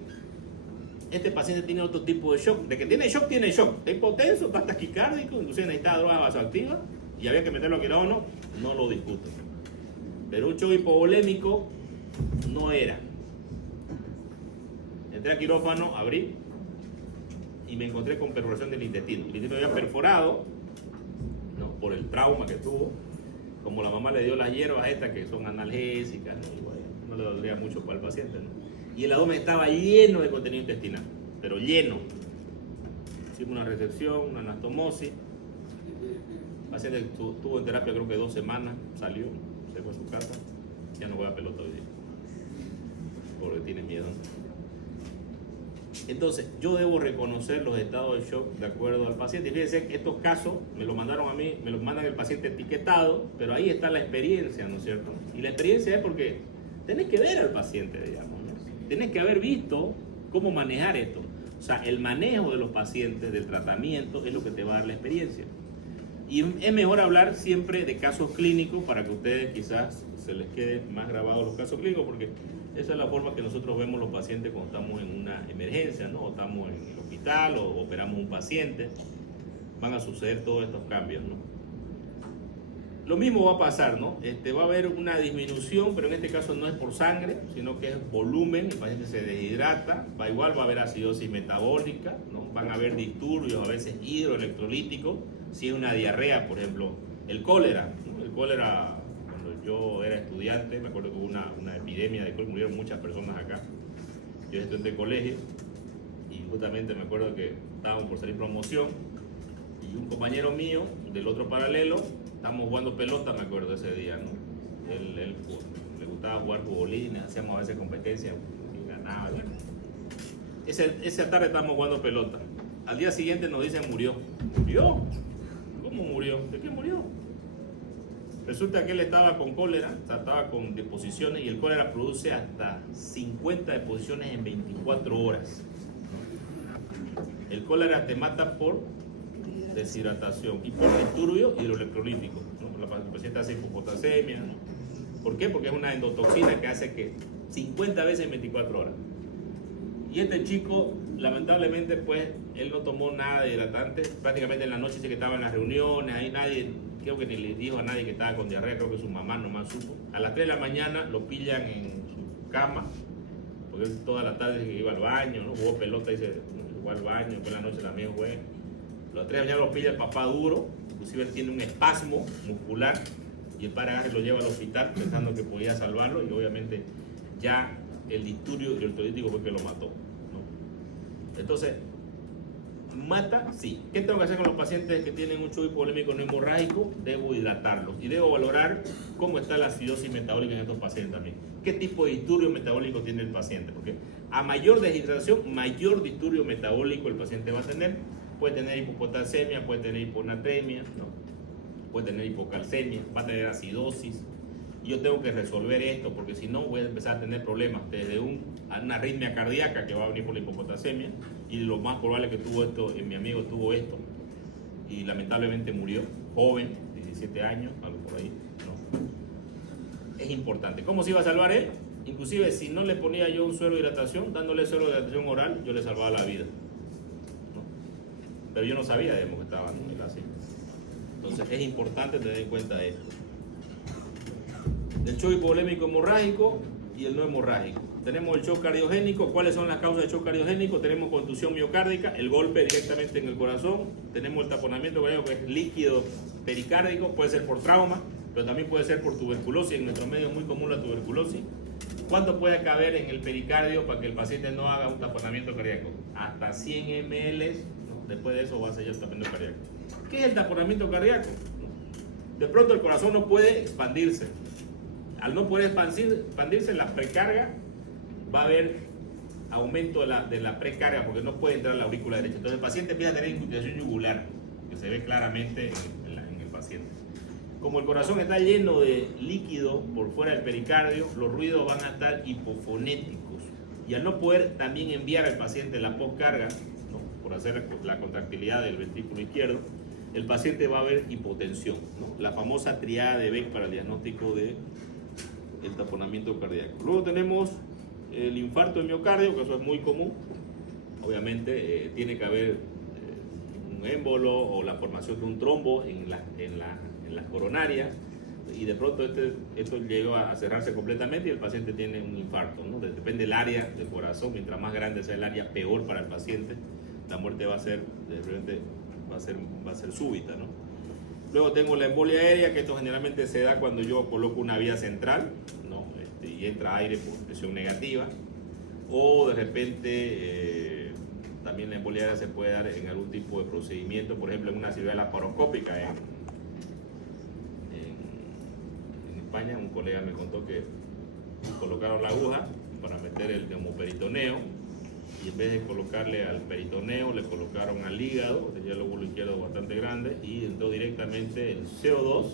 este paciente tiene otro tipo de shock. De que tiene shock, está hipotenso, está taquicárdico, inclusive necesitaba droga vasoactiva y había que meterlo a quirófano, no lo discuto. Pero un shock hipovolémico no era. Entré a quirófano, abrí y me encontré con perforación del intestino. El intestino había perforado, ¿no? Por el trauma que tuvo. Como la mamá le dio las hierbas estas que son analgésicas, ¿no? Y bueno, no le dolería mucho para el paciente, ¿no? Y el abdomen estaba lleno de contenido intestinal, pero lleno. Hicimos una resección, una anastomosis. El paciente estuvo en terapia creo que 2 semanas, salió, se fue a su casa, ya no juega pelota hoy día, porque tiene miedo. Entonces, yo debo reconocer los estados de shock de acuerdo al paciente. Y fíjense que estos casos me los mandaron a mí, me los mandan el paciente etiquetado, pero ahí está la experiencia, ¿no es cierto? Y la experiencia es porque tenés que ver al paciente, digamos, ¿no? Tenés que haber visto cómo manejar esto. O sea, el manejo de los pacientes, del tratamiento, es lo que te va a dar la experiencia. Y es mejor hablar siempre de casos clínicos para que ustedes quizás se les quede más grabados los casos clínicos, porque esa es la forma que nosotros vemos los pacientes cuando estamos en una emergencia, ¿no? O estamos en el hospital o operamos un paciente. Van a suceder todos estos cambios, ¿no? lo mismo va a pasar, ¿no? Va a haber una disminución, pero en este caso no es por sangre, sino que es volumen, el paciente se deshidrata, va a haber acidosis metabólica, ¿no? Van a haber disturbios, a veces hidroelectrolíticos, si es una diarrea, por ejemplo, el cólera, ¿no? El cólera, cuando yo era estudiante, me acuerdo que hubo una epidemia de cólera, murieron muchas personas acá, yo estudié en colegio, y justamente me acuerdo que estábamos por salir promoción, y un compañero mío del otro paralelo, estábamos jugando pelota, me acuerdo ese día, ¿no? Él le gustaba jugar futbolines, hacíamos a veces competencias y ganaba. Bueno. Esa tarde estábamos jugando pelota. Al día siguiente nos dicen murió. ¿Murió? ¿Cómo murió? ¿De qué murió? Resulta que él estaba con cólera, o sea, estaba con deposiciones, y el cólera produce hasta 50 deposiciones en 24 horas. El cólera te mata por deshidratación y por disturbio hidroelectrolítico, ¿no? El paciente hace hipopotasemia. ¿Por qué? Porque es una endotoxina que hace que 50 veces en 24 horas. Y este chico, lamentablemente, pues, él no tomó nada de hidratante. Prácticamente en la noche sí que estaba en las reuniones, ahí nadie, creo que ni le dijo a nadie que estaba con diarrea, creo que su mamá nomás supo. A las 3 de la mañana lo pillan en su cama, porque él toda la tarde que iba al baño, ¿no? Jugó pelota y se fue al baño, después en la noche también juega. A las 3 de la mañana lo pilla el papá duro, inclusive él tiene un espasmo muscular, y el padre agarra y lo lleva al hospital pensando que podía salvarlo, y obviamente ya el disturbio hidroelectrolítico fue que lo mató, ¿no? Entonces, ¿mata? Sí. ¿Qué tengo que hacer con los pacientes que tienen un shock hipovolémico no hemorrágico? Debo hidratarlos y debo valorar cómo está la acidosis metabólica en estos pacientes también. ¿Qué tipo de disturbio metabólico tiene el paciente? Porque a mayor deshidratación, mayor disturbio metabólico el paciente va a tener. Puede tener hipopotasemia, puede tener hiponatremia, ¿no? Puede tener hipocalcemia, va a tener acidosis. Y yo tengo que resolver esto, porque si no voy a empezar a tener problemas desde una arritmia cardíaca que va a venir por la hipopotasemia, y lo más probable que tuvo esto, mi amigo tuvo esto y lamentablemente murió joven, 17 años, algo por ahí, ¿no? Es importante. ¿Cómo se iba a salvar él? Inclusive si no le ponía yo un suero de hidratación, dándole suero de hidratación oral, yo le salvaba la vida, ¿no? Pero yo no sabía, digamos, que estaba en el así. Entonces es importante tener en cuenta esto. El shock hipovolémico hemorrágico y el no hemorrágico. Tenemos el shock cardiogénico. ¿Cuáles son las causas de shock cardiogénico? Tenemos contusión miocárdica, el golpe directamente en el corazón. Tenemos el taponamiento cardíaco, que es líquido pericárdico, puede ser por trauma, pero también puede ser por tuberculosis. En nuestro medio es muy común la tuberculosis. ¿Cuánto puede caber en el pericardio para que el paciente no haga un taponamiento cardíaco? Hasta 100 ml, ¿no? Después de eso va a ser ya el taponamiento cardíaco. ¿Qué es el taponamiento cardíaco? De pronto el corazón no puede expandirse. Al no poder expandirse, la precarga, va a haber aumento de la precarga porque no puede entrar a la aurícula derecha. Entonces el paciente empieza a tener infiltración yugular, que se ve claramente en el paciente. Como el corazón está lleno de líquido por fuera del pericardio, los ruidos van a estar hipofonéticos. Y al no poder también enviar al paciente la postcarga, ¿no? Por hacer la contractilidad del ventrículo izquierdo, el paciente va a haber hipotensión, ¿no? La famosa triada de Beck para el diagnóstico del taponamiento cardíaco. Luego tenemos el infarto de miocardio, que eso es muy común. Obviamente tiene que haber un émbolo o la formación de un trombo en las coronarias, y de pronto esto llega a cerrarse completamente y el paciente tiene un infarto, ¿no? Depende del área del corazón. Mientras más grande sea el área, peor para el paciente. La muerte va a ser, de repente, va a ser súbita, ¿no? Luego tengo la embolia aérea, que esto generalmente se da cuando yo coloco una vía central, ¿no? Y entra aire por presión negativa, o de repente también la embolia aérea se puede dar en algún tipo de procedimiento, por ejemplo en una cirugía laparoscópica. En España un colega me contó que colocaron la aguja para meter el neumoperitoneo, y en vez de colocarle al peritoneo, le colocaron al hígado, tenía el lóbulo izquierdo bastante grande, y entró directamente el CO2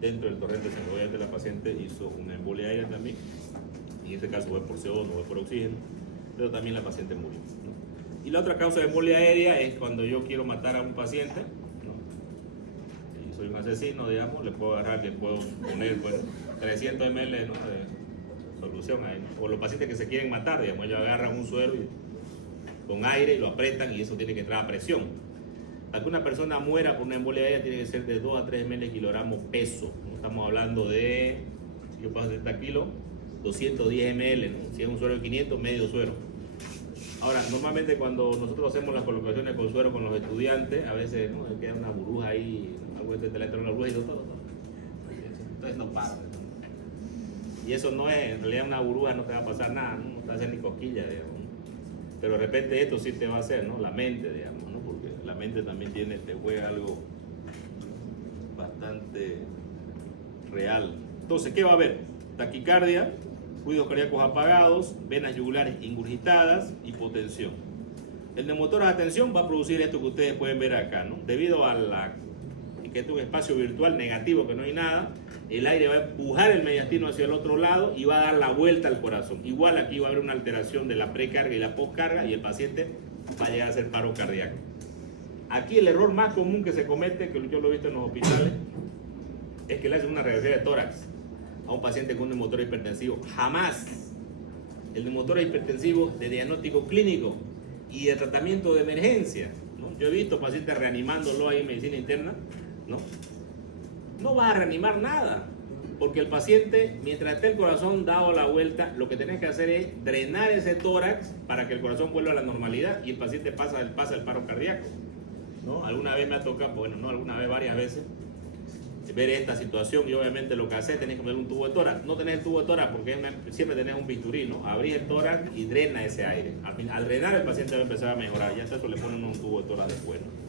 dentro del torrente sanguíneo de la paciente. Hizo una embolia aérea también, y en este caso fue por CO2, no fue por oxígeno, pero también la paciente murió, ¿no? Y la otra causa de embolia aérea es cuando yo quiero matar a un paciente, ¿no? Y soy un asesino, digamos, le puedo agarrar, le puedo poner, pues, 300 ml, ¿no? de solución ahí, ¿no? O los pacientes que se quieren matar, digamos, ellos agarran un suero con aire y lo apretan, y eso tiene que entrar a presión. Para que una persona muera por una embolia aérea tiene que ser de 2 a 3 ml kilogramos peso. ¿No? Estamos hablando de, si yo paso 70 kilos, 210 ml, ¿no? Si es un suero de 500, medio suero. Ahora, normalmente cuando nosotros hacemos las colocaciones con suero con los estudiantes, a veces ¿no? queda una burbuja ahí, algo de te le entra una burbuja y todo. Entonces no para. Y eso no es, en realidad una burbuja no te va a pasar nada, no te va a hacer ni cosquilla, digamos. Pero de repente esto sí te va a hacer, ¿no? La mente, digamos, ¿no? Porque la mente también te juega algo bastante real. Entonces, ¿qué va a haber? Taquicardia, ruidos cardíacos apagados, venas yugulares ingurgitadas, hipotensión. El neumotor de atención va a producir esto que ustedes pueden ver acá, ¿no? Debido a que es un espacio virtual negativo, que no hay nada, el aire va a empujar el mediastino hacia el otro lado y va a dar la vuelta al corazón. Igual aquí va a haber una alteración de la precarga y la postcarga y el paciente va a llegar a hacer paro cardíaco. Aquí el error más común que se comete, que yo lo he visto en los hospitales, es que le hacen una radiografía de tórax a un paciente con un neumotor hipertensivo. Jamás. El neumotor hipertensivo de diagnóstico clínico y de tratamiento de emergencia, ¿no? Yo he visto pacientes reanimándolo ahí en medicina interna, no vas a reanimar nada, porque el paciente, mientras esté el corazón dado la vuelta, lo que tenés que hacer es drenar ese tórax para que el corazón vuelva a la normalidad y el paciente pasa el paro cardíaco, ¿no? Alguna vez me ha tocado, bueno, no alguna vez, varias veces, ver esta situación y obviamente lo que haces tenés que poner un tubo de tórax. No tenés el tubo de tórax porque siempre tenés un bisturí, ¿no? Abrís el tórax y drena ese aire. Al drenar el paciente va a empezar a mejorar, ya eso le ponen un tubo de tórax después, ¿no?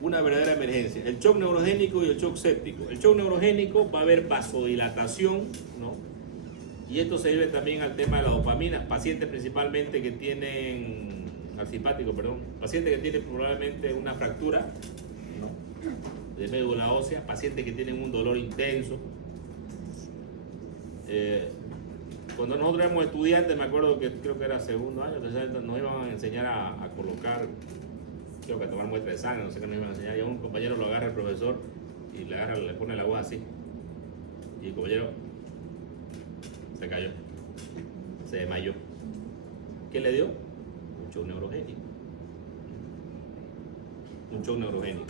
Una verdadera emergencia, el shock neurogénico y el shock séptico. El shock neurogénico va a haber vasodilatación, ¿no? Y esto se debe también al tema de la dopamina. Pacientes principalmente que tienen, pacientes que tienen probablemente una fractura, ¿no? De médula ósea, pacientes que tienen un dolor intenso. Cuando nosotros éramos estudiantes, me acuerdo que creo que era segundo año, tercer año, nos iban a enseñar a colocar, creo que a tomar muestra de sangre, no sé qué nos iban a enseñar, y a un compañero lo agarra el profesor y le pone la voz así, y el compañero se cayó, se desmayó. ¿Qué le dio? Un shock neurogénico. Un shock neurogénico.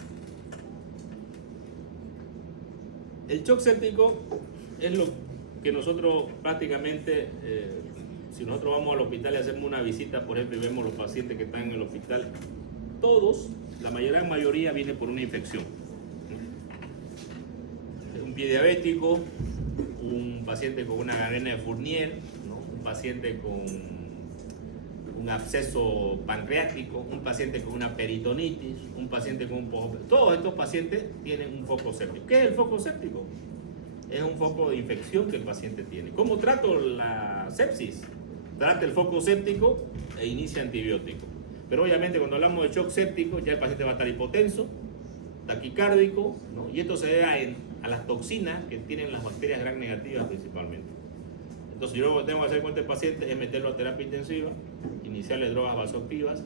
El shock séptico es lo que nosotros prácticamente, si nosotros vamos al hospital y hacemos una visita, por ejemplo, y vemos los pacientes que están en el hospital, todos, la mayoría viene por una infección. Un pie diabético, un paciente con una gangrena de Fournier, ¿no? Un paciente con un absceso pancreático, un paciente con una peritonitis, un paciente con un poco. Todos estos pacientes tienen un foco séptico. ¿Qué es el foco séptico? Es un foco de infección que el paciente tiene. ¿Cómo trato la sepsis? Trata el foco séptico e inicia antibiótico. Pero obviamente cuando hablamos de shock séptico, ya el paciente va a estar hipotenso, taquicárdico, ¿no? Y esto se debe a las toxinas que tienen las bacterias gram negativas principalmente. Entonces yo lo que tengo que hacer con este paciente es meterlo a terapia intensiva, iniciarle drogas vasoactivas,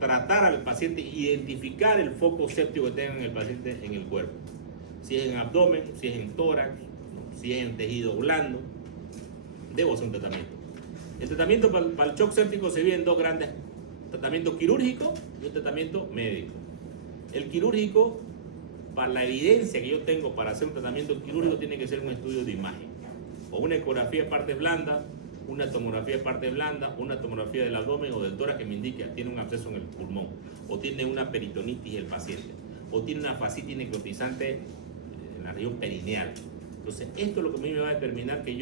tratar al paciente, identificar el foco séptico que tenga el paciente en el cuerpo. Si es en abdomen, si es en tórax, ¿no? Si es en tejido blando, debo hacer un tratamiento. El tratamiento para el shock séptico se divide en dos grandes: tratamiento quirúrgico y un tratamiento médico. El quirúrgico, para la evidencia que yo tengo para hacer un tratamiento quirúrgico, tiene que ser un estudio de imagen, o una ecografía de partes blandas, una tomografía de partes blandas, una tomografía del abdomen o del tórax que me indique tiene un absceso en el pulmón, o tiene una peritonitis el paciente, o tiene una fascitis necrotizante en la región perineal. Entonces, esto es lo que a mí me va a determinar que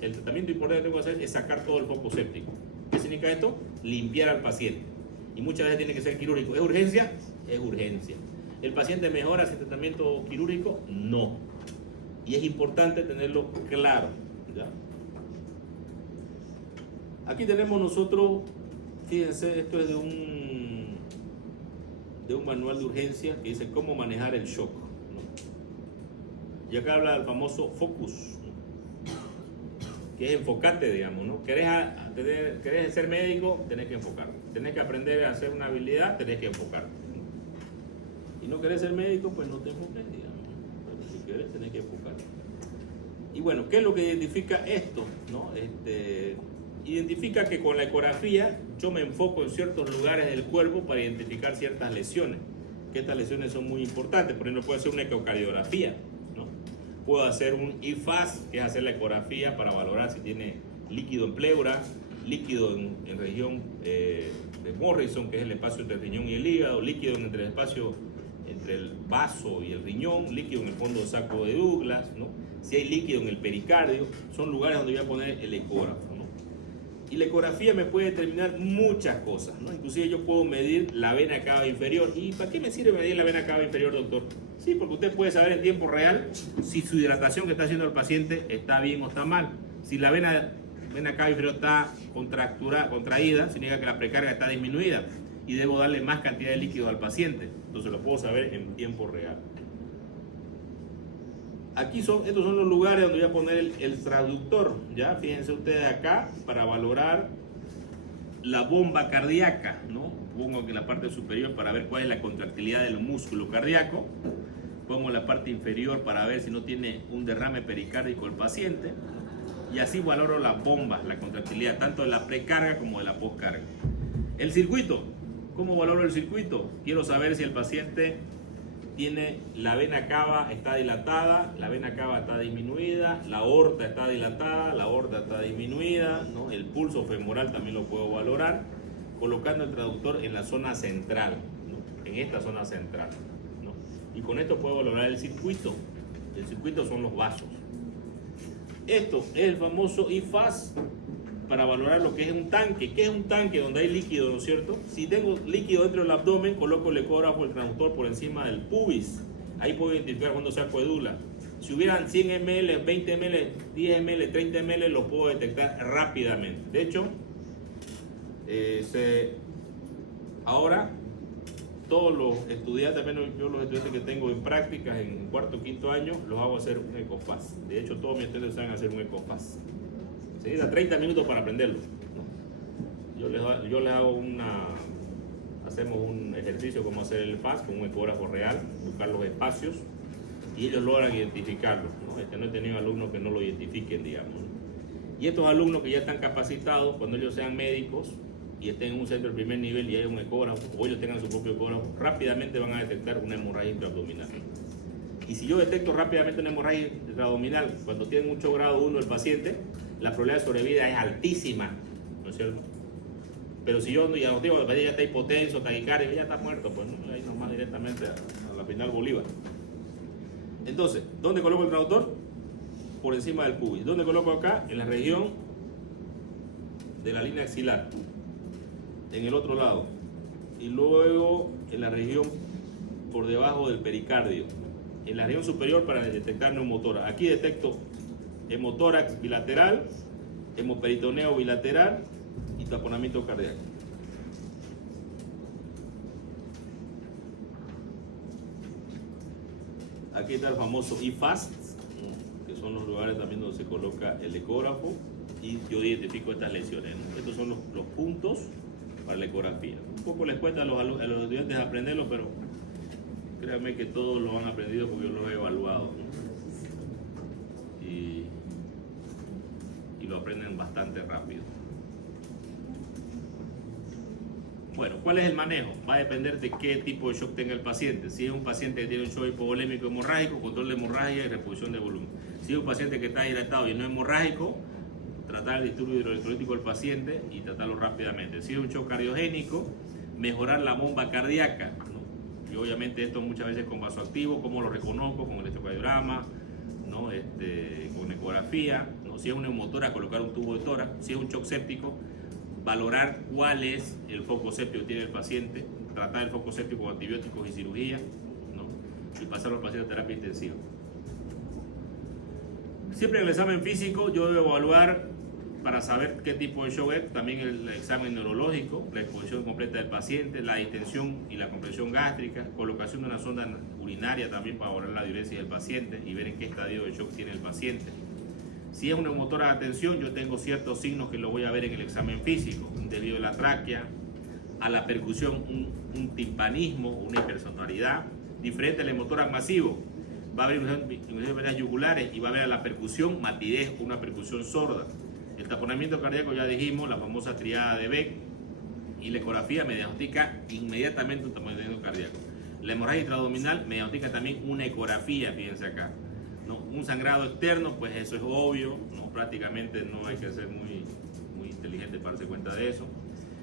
el tratamiento importante que tengo que hacer es sacar todo el foco séptico. ¿Qué significa esto? Limpiar al paciente. Y muchas veces tiene que ser quirúrgico. ¿Es urgencia? Es urgencia. ¿El paciente mejora sin tratamiento quirúrgico? No. Y es importante tenerlo claro, ¿ya? Aquí tenemos nosotros, fíjense, esto es de un manual de urgencia que dice cómo manejar el shock, ¿no? Y acá habla del famoso focus, que es enfocarte, digamos, ¿no? ¿Querés ser médico? Tenés que enfocarte. Tenés que aprender a hacer una habilidad, tenés que enfocarte. Y no querés ser médico, pues no te enfoques, digamos. Pero si querés, tenés que enfocarte. Y bueno, ¿qué es lo que identifica esto, no? Identifica que con la ecografía yo me enfoco en ciertos lugares del cuerpo para identificar ciertas lesiones, que estas lesiones son muy importantes. Por ejemplo, puedo hacer una ecocardiografía, ¿no? Puedo hacer un IFAS, que es hacer la ecografía para valorar si tiene líquido en pleura, líquido en región de Morrison, que es el espacio entre el riñón y el hígado, líquido entre el espacio entre el vaso y el riñón, líquido en el fondo del saco de Douglas, ¿no? Si hay líquido en el pericardio, son lugares donde voy a poner el ecógrafo, ¿no? Y la ecografía me puede determinar muchas cosas, ¿no? Inclusive yo puedo medir la vena cava inferior. ¿Y para qué me sirve medir la vena cava inferior, doctor? Sí, porque usted puede saber en tiempo real si su hidratación que está haciendo el paciente está bien o está mal. Si la vena cava inferior está contraída, significa que la precarga está disminuida y debo darle más cantidad de líquido al paciente. Entonces lo puedo saber en tiempo real. Aquí estos son los lugares donde voy a poner el traductor, ¿ya? Fíjense ustedes acá para valorar la bomba cardíaca, ¿no? Pongo aquí en la parte superior para ver cuál es la contractilidad del músculo cardíaco. Pongo la parte inferior para ver si no tiene un derrame pericárdico el paciente. Y así valoro las bombas, la contractilidad, tanto de la precarga como de la poscarga. El circuito, ¿cómo valoro el circuito? Quiero saber si el paciente tiene la vena cava está dilatada, la vena cava está disminuida, la aorta está dilatada, la aorta está disminuida, ¿no? El pulso femoral también lo puedo valorar colocando el traductor en la zona central, ¿no? En esta zona central, ¿no? Y con esto puedo valorar el circuito. El circuito son los vasos. Esto es el famoso IFAS para valorar lo que es un tanque. ¿Qué es un tanque? Donde hay líquido, ¿no es cierto? Si tengo líquido dentro del abdomen, coloco el ecógrafo, el traductor por encima del pubis. Ahí puedo identificar cuando sea coedula. Si hubieran 100 ml, 20 ml, 10 ml, 30 ml, lo puedo detectar rápidamente. De hecho, ahora todos los estudiantes, al menos yo los estudiantes que tengo en prácticas en cuarto o quinto año, los hago hacer un ECOFAS. De hecho, todos mis estudiantes saben hacer un ECOFAS. Se da 30 minutos para aprenderlo. Yo les hago hacemos un ejercicio como hacer el FAS con un ecógrafo real, buscar los espacios y ellos logran identificarlo, ¿no? No he tenido alumnos que no lo identifiquen, digamos, ¿no? Y estos alumnos que ya están capacitados, cuando ellos sean médicos y estén en un centro de primer nivel y hay un ecógrafo o ellos tengan su propio ecógrafo, rápidamente van a detectar una hemorragia intraabdominal. Y si yo detecto rápidamente una hemorragia intraabdominal cuando tiene mucho grado 1 el paciente, la probabilidad de sobrevida es altísima, ¿no es cierto? Pero si yo ya no digo, el paciente ya está hipotenso, taquicardia, ya está muerto, pues no, ahí nomás directamente a la final Bolívar. Entonces, ¿dónde coloco el traductor? Por encima del pubis. ¿Dónde coloco acá? En la región de la línea axilar, en el otro lado. Y luego en la región por debajo del pericardio. En la región superior para detectar neumotórax. Aquí detecto hemotórax bilateral, hemoperitoneo bilateral y taponamiento cardíaco. Aquí está el famoso IFAS, que son los lugares también donde se coloca el ecógrafo y yo identifico estas lesiones, ¿no? Estos son los puntos para la ecografía. Un poco les cuesta a los estudiantes aprenderlo, pero créanme que todos lo han aprendido porque yo los he evaluado, ¿no? Y lo aprenden bastante rápido. Bueno, ¿cuál es el manejo? Va a depender de qué tipo de shock tenga el paciente. Si es un paciente que tiene un shock hipovolémico hemorrágico, control de hemorragia y reposición de volumen. Si es un paciente que está hidratado y no hemorrágico, tratar el disturbio hidroelectrolítico del paciente y tratarlo rápidamente. Si es un shock cardiogénico, mejorar la bomba cardíaca, ¿no? Y obviamente esto muchas veces con vasoactivo, ¿cómo lo reconozco? Con electrocardiograma, ¿no? Con ecografía, ¿no? Si es un neumotórax, colocar un tubo de tórax. Si es un shock séptico, valorar cuál es el foco séptico que tiene el paciente, tratar el foco séptico con antibióticos y cirugía, ¿no? Y pasarlo al paciente a terapia intensiva. Siempre en el examen físico yo debo evaluar para saber qué tipo de shock es, también el examen neurológico, la exposición completa del paciente, la distensión y la compresión gástrica, colocación de una sonda urinaria también para valorar la diuresis del paciente y ver en qué estadio de shock tiene el paciente. Si es una neumotora de atención, yo tengo ciertos signos que lo voy a ver en el examen físico, un desvío de la tráquea, a la percusión un timpanismo, una hipersonoridad, diferente al neumotórax masivo. Va a haber venas yugulares y va a haber a la percusión matidez, una percusión sorda. El taponamiento cardíaco ya dijimos, la famosa triada de Beck, y la ecografía me diagnostica inmediatamente un taponamiento cardíaco. La hemorragia intraabdominal me diagnostica también una ecografía, fíjense acá, ¿no? Un sangrado externo, pues eso es obvio, ¿no? Prácticamente no hay que ser muy inteligente para darse cuenta de eso.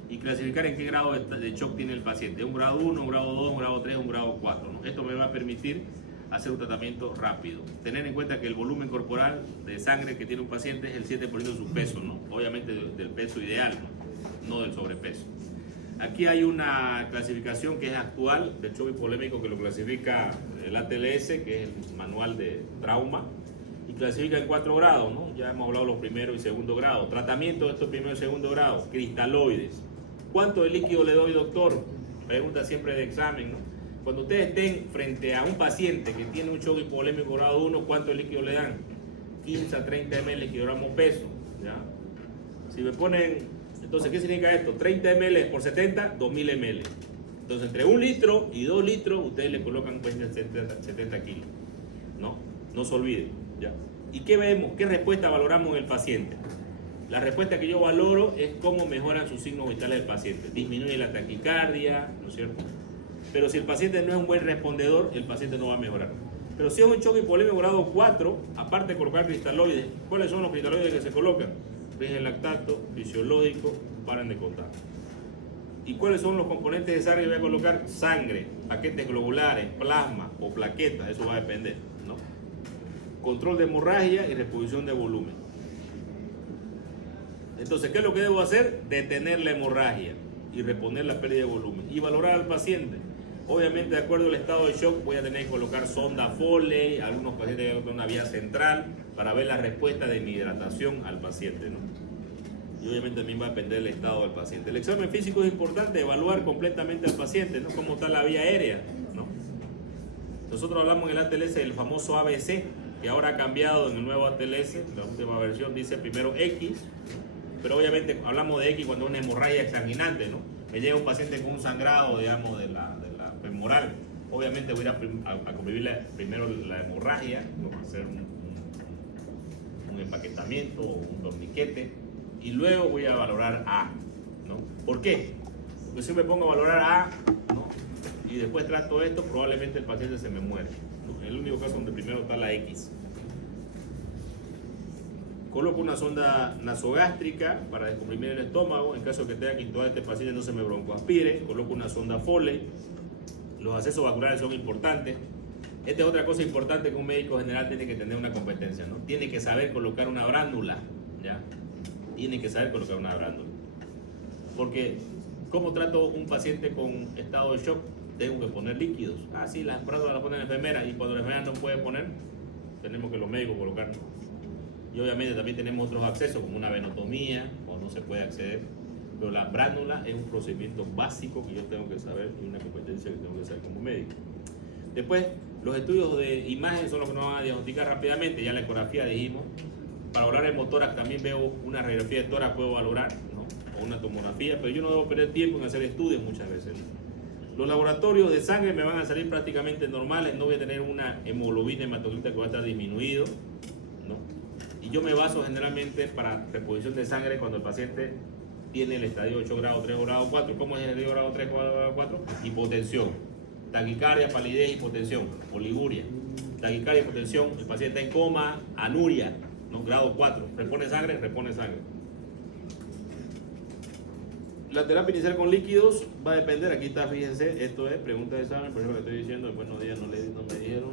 Y clasificar en qué grado de shock tiene el paciente, un grado 1, un grado 2, un grado 3, un grado 4, ¿no? Esto me va a permitir hacer un tratamiento rápido. Tener en cuenta que el volumen corporal de sangre que tiene un paciente es el 7% de su peso, ¿no? Obviamente del peso ideal, no del sobrepeso. Aquí hay una clasificación que es actual del shock hipovolémico que lo clasifica el ATLS, que es el manual de trauma, y clasifica en 4 grados, ¿no? Ya hemos hablado de los primeros y segundo grados. Tratamiento de estos primeros y segundo grados, cristaloides. ¿Cuánto de líquido le doy, doctor? Pregunta siempre de examen, ¿no? Cuando ustedes estén frente a un paciente que tiene un shock hipovolémico grado 1, ¿cuánto de líquido le dan? 15 a 30 ml kilogramo peso, ¿ya? Si me ponen, entonces, ¿qué significa esto? 30 ml por 70, 2000 ml. Entonces, entre 1 litro y 2 litros, ustedes le colocan pues 70 kilos, ¿no? No se olviden, ¿ya? ¿Y qué vemos? ¿Qué respuesta valoramos en el paciente? La respuesta que yo valoro es cómo mejoran sus signos vitales del paciente. Disminuye la taquicardia, ¿no es cierto? Pero si el paciente no es un buen respondedor, el paciente no va a mejorar. Pero si es un shock hipovolémico grado 4, aparte de colocar cristaloides, ¿cuáles son los cristaloides que se colocan? Rigen lactato, fisiológico, paran de contar. ¿Y cuáles son los componentes de sangre que voy a colocar? Sangre, paquetes globulares, plasma o plaquetas, eso va a depender, ¿no? Control de hemorragia y reposición de volumen. Entonces, ¿qué es lo que debo hacer? Detener la hemorragia y reponer la pérdida de volumen y valorar al paciente. Obviamente, de acuerdo al estado de shock, voy a tener que colocar sonda Foley, algunos pacientes que colocar una vía central para ver la respuesta de mi hidratación al paciente, ¿no? Y obviamente también va a depender del estado del paciente. El examen físico es importante, evaluar completamente al paciente, ¿no? Cómo está la vía aérea, ¿no? Nosotros hablamos en el ATLS del famoso ABC, que ahora ha cambiado en el nuevo ATLS, la última versión dice primero X, pero obviamente hablamos de X cuando es una hemorragia exsanguinante, ¿no? Me llega un paciente con un sangrado, digamos, de la femoral. Obviamente voy a ir a convivir primero la hemorragia, vamos a hacer un empaquetamiento o un torniquete, y luego voy a valorar A, ¿no? ¿Por qué? Porque si me pongo a valorar A, ¿no? Y después trato esto, probablemente el paciente se me muere, ¿no? En el único caso donde primero está la X. Coloco una sonda nasogástrica para descomprimir el estómago. En caso de que tenga que intubar a este paciente no se me broncoaspire. Coloco una sonda Foley. Los accesos vasculares son importantes. Esta es otra cosa importante que un médico general tiene que tener una competencia, ¿no? Tiene que saber colocar una brándula, ¿ya? Tiene que saber colocar una brándula. Porque, ¿cómo trato un paciente con estado de shock? Tengo que poner líquidos. Ah, sí, las brándulas las ponen la enfermera, y cuando la enfermera no puede poner, tenemos que los médicos colocar. Y obviamente también tenemos otros accesos, como una venotomía, o no se puede acceder. Pero la brándula es un procedimiento básico que yo tengo que saber y una competencia que tengo que saber como médico. Después, los estudios de imagen son los que nos van a diagnosticar rápidamente. Ya la ecografía dijimos. Para valorar el tórax también veo una radiografía de tórax, puedo valorar, ¿no? O una tomografía, pero yo no debo perder tiempo en hacer estudios muchas veces, ¿no? Los laboratorios de sangre me van a salir prácticamente normales, no voy a tener una hemoglobina hematocrita que va a estar disminuido, ¿no? Y yo me baso generalmente para reposición de sangre cuando el paciente tiene el estadio 8 grado, 3 grado, 4. ¿Cómo es el estadio grado 3, grado 4? Hipotensión, taquicardia, palidez, hipotensión, oliguria, taquicardia, hipotensión, el paciente está en coma, anuria, ¿no? Grado 4, repone sangre, repone sangre. La terapia inicial con líquidos va a depender, aquí está, fíjense, esto es pregunta de examen, por eso le estoy diciendo, buenos días, no me dijeron.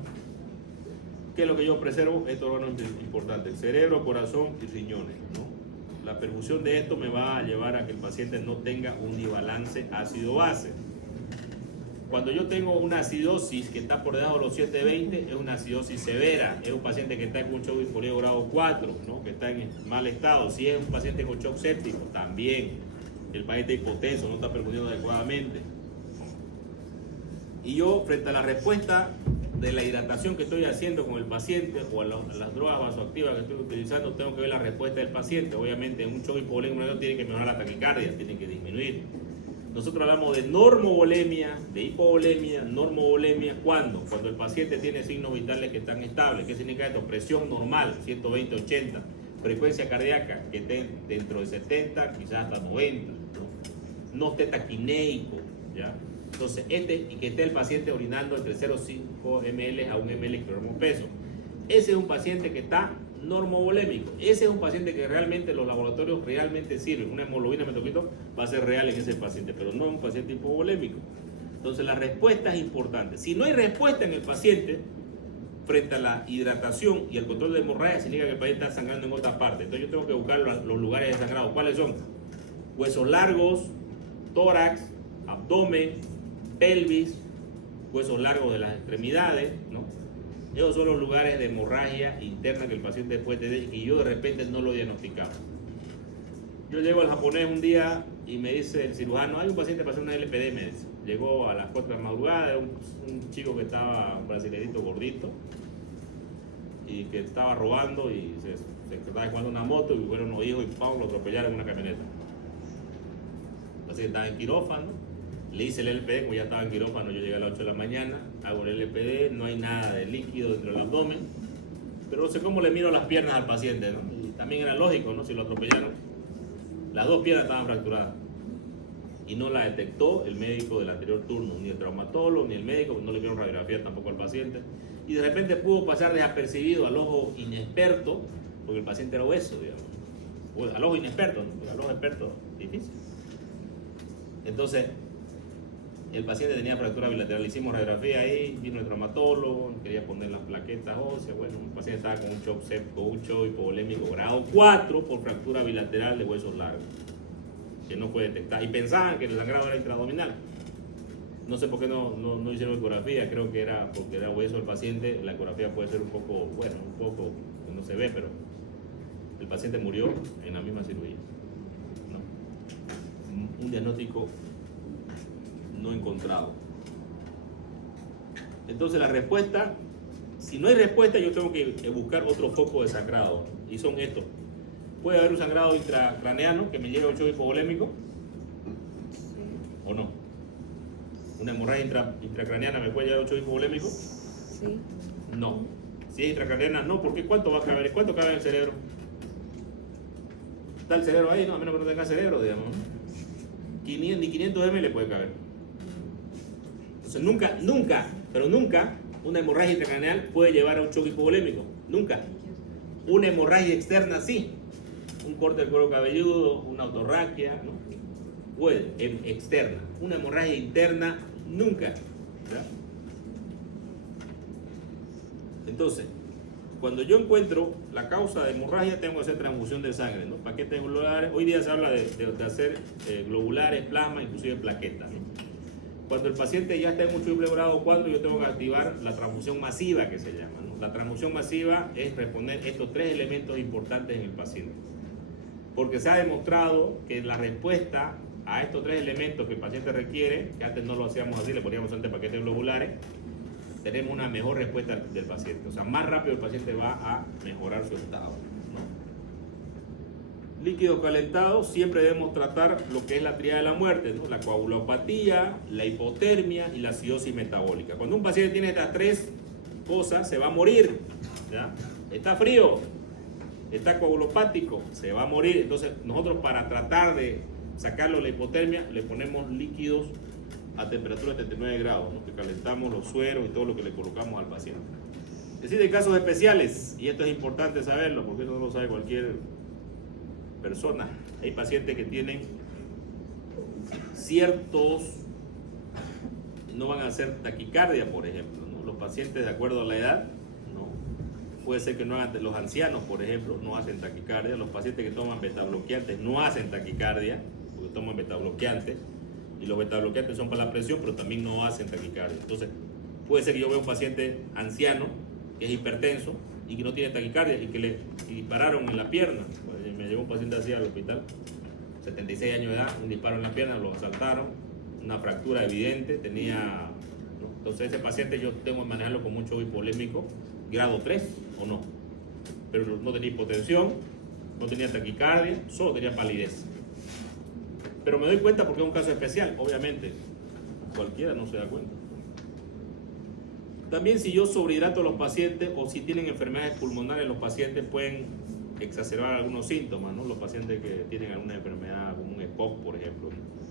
¿Qué es lo que yo preservo? Estos órganos importantes, cerebro, corazón y riñones, ¿no? La perfusión de esto me va a llevar a que el paciente no tenga un desbalance ácido-base. Cuando yo tengo una acidosis que está por debajo de los 720, es una acidosis severa, es un paciente que está con un shock hipovolémico grado 4, ¿no? Que está en mal estado. Si es un paciente con shock séptico, también. El paciente hipotenso, no está perfundiendo adecuadamente. Y yo, frente a la respuesta de la hidratación que estoy haciendo con el paciente o las drogas vasoactivas que estoy utilizando, tengo que ver la respuesta del paciente. Obviamente, en un shock hipovolémico tiene que mejorar la taquicardia, tiene que disminuir. Nosotros hablamos de normovolemia, de hipovolemia, normovolemia. ¿Cuándo? Cuando el paciente tiene signos vitales que están estables. ¿Qué significa esto? Presión normal, 120-80. frecuencia cardíaca que esté dentro de 70, quizás hasta 90, no esté taquineico, ¿ya? Entonces, y que esté el paciente orinando entre 0,5 ml a 1 ml kilogramo peso. Ese es un paciente que está normovolémico. Ese es un paciente que realmente los laboratorios realmente sirven. Una hemoglobina hematocrito va a ser real en ese paciente, pero no es un paciente hipovolémico. Entonces, la respuesta es importante. Si no hay respuesta en el paciente frente a la hidratación y el control de hemorragia, significa que el paciente está sangrando en otra parte. Entonces, yo tengo que buscar los lugares de sangrado. ¿Cuáles son? Huesos largos, tórax, abdomen, pelvis, huesos largos de las extremidades, ¿no? Esos son los lugares de hemorragia interna que el paciente puede tener y yo de repente no lo diagnosticaba. Yo llego al japonés un día y me dice el cirujano, hay un paciente para hacer una LPD, me dice. Llegó a las 4 de la madrugada, un chico que estaba, un brasileñito gordito, y que estaba robando y se estaba jugando una moto y fueron unos hijos y ¡pam! Lo atropellaron en una camioneta. El paciente estaba en quirófano, le hice el LPD, como ya estaba en quirófano, yo llegué a las 8 de la mañana, hago el LPD, no hay nada de líquido dentro del abdomen, pero no sé cómo le miro las piernas al paciente, ¿no? Y también era lógico, ¿no? Si lo atropellaron, las dos piernas estaban fracturadas y no la detectó el médico del anterior turno, ni el traumatólogo, ni el médico, no le vieron radiografía tampoco al paciente, y de repente pudo pasar desapercibido al ojo inexperto, porque el paciente era obeso, digamos, o al ojo inexperto, ¿no? Porque al ojo experto, difícil. Entonces, el paciente tenía fractura bilateral, hicimos radiografía ahí, vino el traumatólogo, quería poner las plaquetas óseas, bueno, el paciente estaba con un shock septo, un shock hipovolémico grado 4 por fractura bilateral de huesos largos, que no fue detectada, y pensaban que el sangrado era intraabdominal. No sé por qué no hicieron ecografía, creo que era porque era hueso el paciente, la ecografía puede ser un poco, bueno, un poco, no se ve, pero el paciente murió en la misma cirugía, ¿no? Un diagnóstico no encontrado. Entonces la respuesta, si no hay respuesta, yo tengo que buscar otro foco de sangrado, y son estos. Puede haber un sangrado intracraneano que me lleve a un shock hipovolémico, o no. Una hemorragia intracraneana me puede llevar a un shock hipovolémico. Sí. No. Si es intracraneana, no, porque ¿cuánto va a caber? ¿Cuánto cabe en el cerebro? Está el cerebro ahí, no, a menos que no tenga cerebro, digamos. 500, ni 500 ml puede caber. Entonces nunca una hemorragia intracraneal puede llevar a un shock hipovolémico. Nunca. Una hemorragia externa sí. Un corte del cuero cabelludo, una autorraquia, ¿no? Puede, externa. Una hemorragia interna nunca. ¿Verdad? Entonces, cuando yo encuentro la causa de hemorragia, tengo que hacer transfusión de sangre, ¿no? Paquetes globulares. Hoy día se habla de hacer globulares, plasma, inclusive plaquetas, ¿no? Cuando el paciente ya está en un triple grado 4, yo tengo que activar la transfusión masiva, que se llama, ¿no? La transfusión masiva es responder estos tres elementos importantes en el paciente. Porque se ha demostrado que la respuesta a estos tres elementos que el paciente requiere, que antes no lo hacíamos así, le poníamos antes paquetes globulares, tenemos una mejor respuesta del paciente. O sea, más rápido el paciente va a mejorar su estado, ¿no? Líquido calentado, siempre debemos tratar lo que es la tríada de la muerte, ¿no? La coagulopatía, la hipotermia y la acidosis metabólica. Cuando un paciente tiene estas tres cosas, se va a morir, ¿ya? Está frío, está coagulopático, se va a morir. Entonces, nosotros para tratar de sacarlo de la hipotermia, le ponemos líquidos a temperatura de 39 grados, ¿no? Que calentamos los sueros y todo lo que le colocamos al paciente. Existen casos especiales, y esto es importante saberlo, porque eso no lo sabe cualquier persona. Hay pacientes que tienen ciertos, no van a hacer taquicardia, por ejemplo, ¿no? Los pacientes, de acuerdo a la edad, ¿no? Puede ser que no hagan, los ancianos, por ejemplo, no hacen taquicardia. Los pacientes que toman betabloqueantes no hacen taquicardia, porque toman betabloqueantes, y los betabloqueantes son para la presión, pero también no hacen taquicardia. Entonces, puede ser que yo vea un paciente anciano que es hipertenso y que no tiene taquicardia y que le dispararon en la pierna. Me llevó un paciente así al hospital, 76 años de edad, un disparo en la pierna, lo asaltaron, una fractura evidente, tenía, ¿no? Entonces ese paciente yo tengo que manejarlo con mucho hipovolémico, grado 3 o no, pero no tenía hipotensión, no tenía taquicardia, solo tenía palidez. Pero me doy cuenta porque es un caso especial, obviamente, cualquiera no se da cuenta. También si yo sobrehidrato a los pacientes o si tienen enfermedades pulmonares, los pacientes pueden exacerbar algunos síntomas, ¿no? Los pacientes que tienen alguna enfermedad, como un EPOC, por ejemplo, ¿no?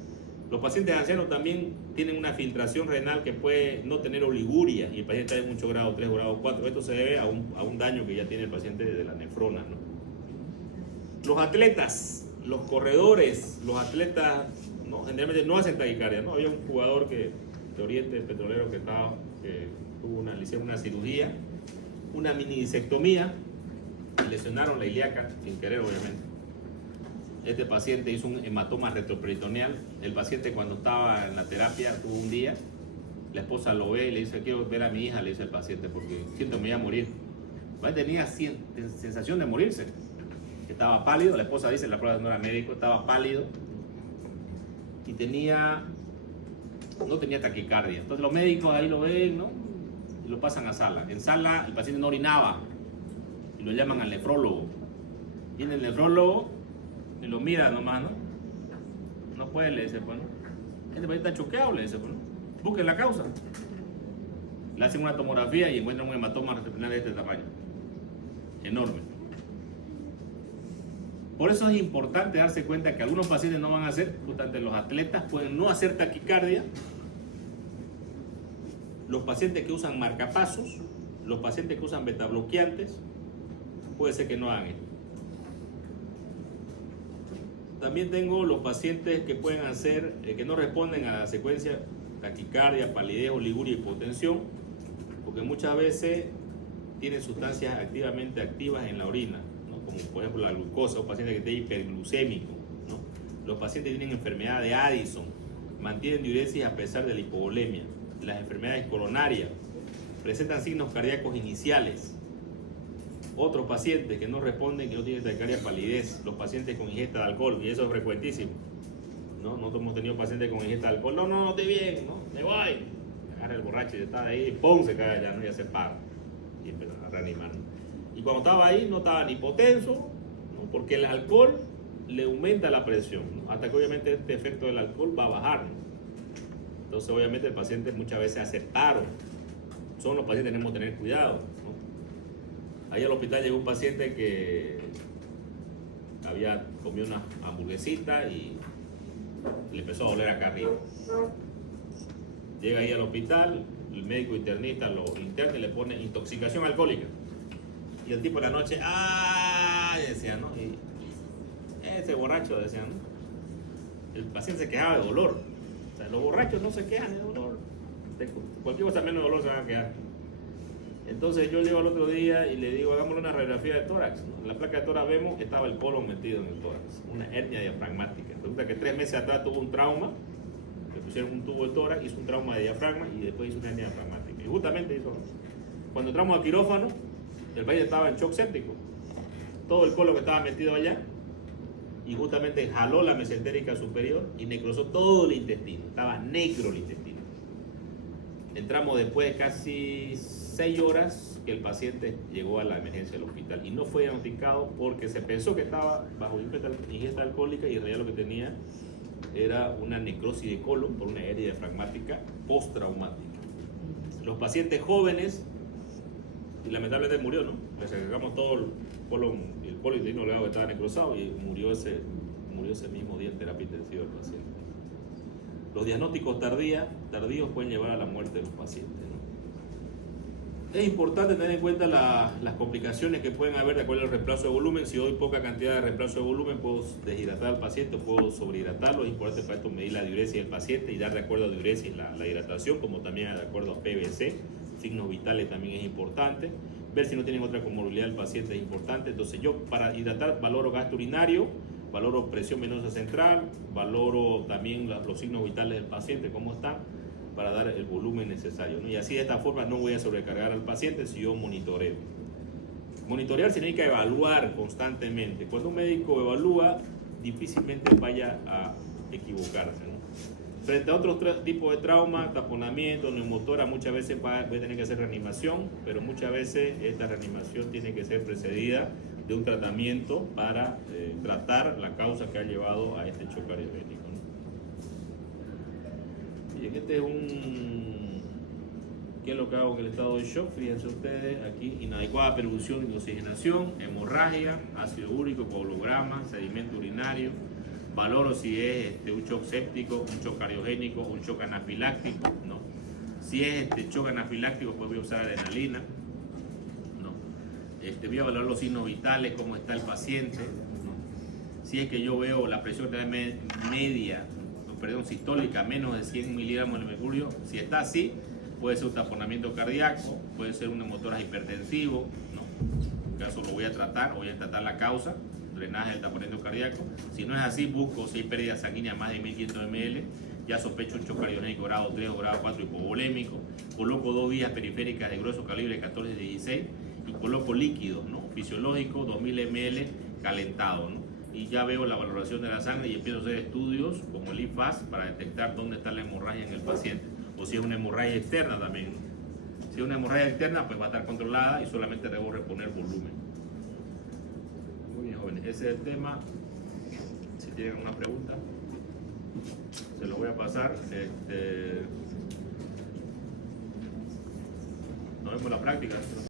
Los pacientes ancianos también tienen una filtración renal que puede no tener oliguria y el paciente está en mucho grado 3 o grado 4. Esto se debe a un daño que ya tiene el paciente de la nefrona, ¿no? Los atletas, los corredores, los atletas, ¿no? Generalmente no hacen taquicardia, ¿no? Había un jugador de Oriente Petrolero que le hicieron una cirugía, una mini disectomía, lesionaron la ilíaca, sin querer obviamente. Este paciente hizo un hematoma retroperitoneal. El paciente, cuando estaba en la terapia, tuvo un día, la esposa lo ve y le dice: quiero ver a mi hija, le dice el paciente, porque siento que me voy a morir. El tenía sensación de morirse. Estaba pálido, la esposa dice, la prueba no era médico, estaba pálido y no tenía taquicardia. Entonces los médicos ahí lo ven, ¿no? Y lo pasan a sala. En sala el paciente no orinaba y lo llaman al nefrólogo. Viene el nefrólogo y lo mira nomás, ¿no? No puede, le dice, pues, ¿no? Este paciente está choqueado, le dice, pues, ¿no? Busquen la causa. Le hacen una tomografía y encuentran un hematoma retroperitoneal de este tamaño. Enorme. Por eso es importante darse cuenta que algunos pacientes no van a hacer, justamente los atletas pueden no hacer taquicardia, los pacientes que usan marcapasos, los pacientes que usan betabloqueantes, puede ser que no hagan esto. También tengo los pacientes que pueden hacer, que no responden a la secuencia taquicardia, palidez, oliguria y hipotensión, porque muchas veces tienen sustancias activamente activas en la orina, ¿no? Como por ejemplo la glucosa, un paciente que esté hiperglucémico, ¿no? Los pacientes que tienen enfermedad de Addison, mantienen diuresis a pesar de la hipovolemia. Las enfermedades coronarias presentan signos cardíacos iniciales. Otros pacientes que no responden, que no tienen taquicardia, palidez, los pacientes con ingesta de alcohol, y eso es frecuentísimo, ¿no? Nosotros hemos tenido pacientes con ingesta de alcohol, no estoy bien, ¿no? Me voy, agarra el borracho y está ahí, ¡pum!, se cae allá, ¿no? Ya se para y empieza a reanimar, ¿no? Y cuando estaba ahí no estaba ni hipotenso, ¿no? Porque el alcohol le aumenta la presión, ¿no? Hasta que obviamente este efecto del alcohol va a bajar, ¿no? Entonces obviamente el paciente muchas veces hace paro. Son los pacientes que tenemos que tener cuidado, ¿no? Ahí al hospital llegó un paciente que había comido una hamburguesita y le empezó a doler acá arriba. Llega ahí al hospital, el médico internista lo interna y le pone intoxicación alcohólica. Y el tipo en la noche, ¡ay!, decía, ¿no? Y ese borracho, decía, ¿no? El paciente se quejaba de dolor. O sea, los borrachos no se quejan de dolor. De cualquier cosa menos de dolor se van a quejar. Entonces yo llego al otro día y le digo: hagámosle una radiografía de tórax, ¿no? En la placa de tórax vemos que estaba el colon metido en el tórax, una hernia diafragmática. Resulta que 3 meses atrás tuvo un trauma, le pusieron un tubo de tórax, hizo un trauma de diafragma y después hizo una hernia diafragmática. Y justamente hizo, cuando entramos al quirófano, el paciente estaba en shock séptico, todo el colon que estaba metido allá, y justamente jaló la mesentérica superior y necrosó todo el intestino, estaba negro el intestino. Entramos después de casi 6 horas que el paciente llegó a la emergencia del hospital y no fue diagnosticado porque se pensó que estaba bajo ingesta alcohólica y en realidad lo que tenía era una necrosis de colon por una hernia diafragmática postraumática. Los pacientes jóvenes, y lamentablemente murió, ¿no? Le sacamos todo el colon intestino delgado que estaba necrosado y murió ese mismo día en terapia intensiva el paciente. Los diagnósticos tardíos pueden llevar a la muerte de los pacientes, ¿no? Es importante tener en cuenta las complicaciones que pueden haber de acuerdo al reemplazo de volumen. Si doy poca cantidad de reemplazo de volumen, puedo deshidratar al paciente, puedo sobrehidratarlo. Es importante para esto medir la diuresis del paciente y dar de acuerdo a diuresis la hidratación, como también de acuerdo a PVC. Signos vitales también es importante. Ver si no tienen otra comorbilidad del paciente es importante. Entonces yo, para hidratar, valoro gasto urinario, valoro presión venosa central, valoro también los signos vitales del paciente, cómo están, para dar el volumen necesario, ¿no? Y así de esta forma no voy a sobrecargar al paciente si yo monitoreo. Monitorear significa evaluar constantemente. Cuando un médico evalúa, difícilmente vaya a equivocarse, ¿no? Frente a otros tipos de trauma, taponamiento, neumotora, muchas veces voy a tener que hacer reanimación, pero muchas veces esta reanimación tiene que ser precedida de un tratamiento para tratar la causa que ha llevado a este choque diabético, ¿no? Y este es ¿Qué es lo que hago en el estado de shock? Fíjense ustedes, aquí inadecuada perfusión y oxigenación, hemorragia, ácido úrico, coagulograma, sedimento urinario. Valoro si es un shock séptico, un shock cardiogénico, un shock anafiláctico, ¿no? Si es shock anafiláctico, pues voy a usar adrenalina, ¿no? Voy a valorar los signos vitales, cómo está el paciente, ¿no? Si es que yo veo la presión media, perdón, sistólica, menos de 100 miligramos de mercurio, si está así, puede ser un taponamiento cardíaco, puede ser un hemotoras hipertensivo, ¿no? En este caso lo voy a tratar la causa, drenaje del taponamiento cardíaco. Si no es así, busco si hay pérdida sanguínea más de 1500 ml, ya sospecho un shock cardiogénico grado 3 o grado 4 hipovolémico, coloco 2 vías periféricas de grueso calibre 14-16 y coloco líquidos, ¿no? Fisiológico 2000 ml calentado, ¿no? Y ya veo la valoración de la sangre y empiezo a hacer estudios como el IFAS para detectar dónde está la hemorragia en el paciente, o si es una hemorragia externa también, ¿no? Si es una hemorragia externa, pues va a estar controlada y solamente debo reponer volumen. Muy bien, jóvenes, ese es el tema. Si tienen alguna pregunta, se lo voy a pasar. Nos vemos en la práctica.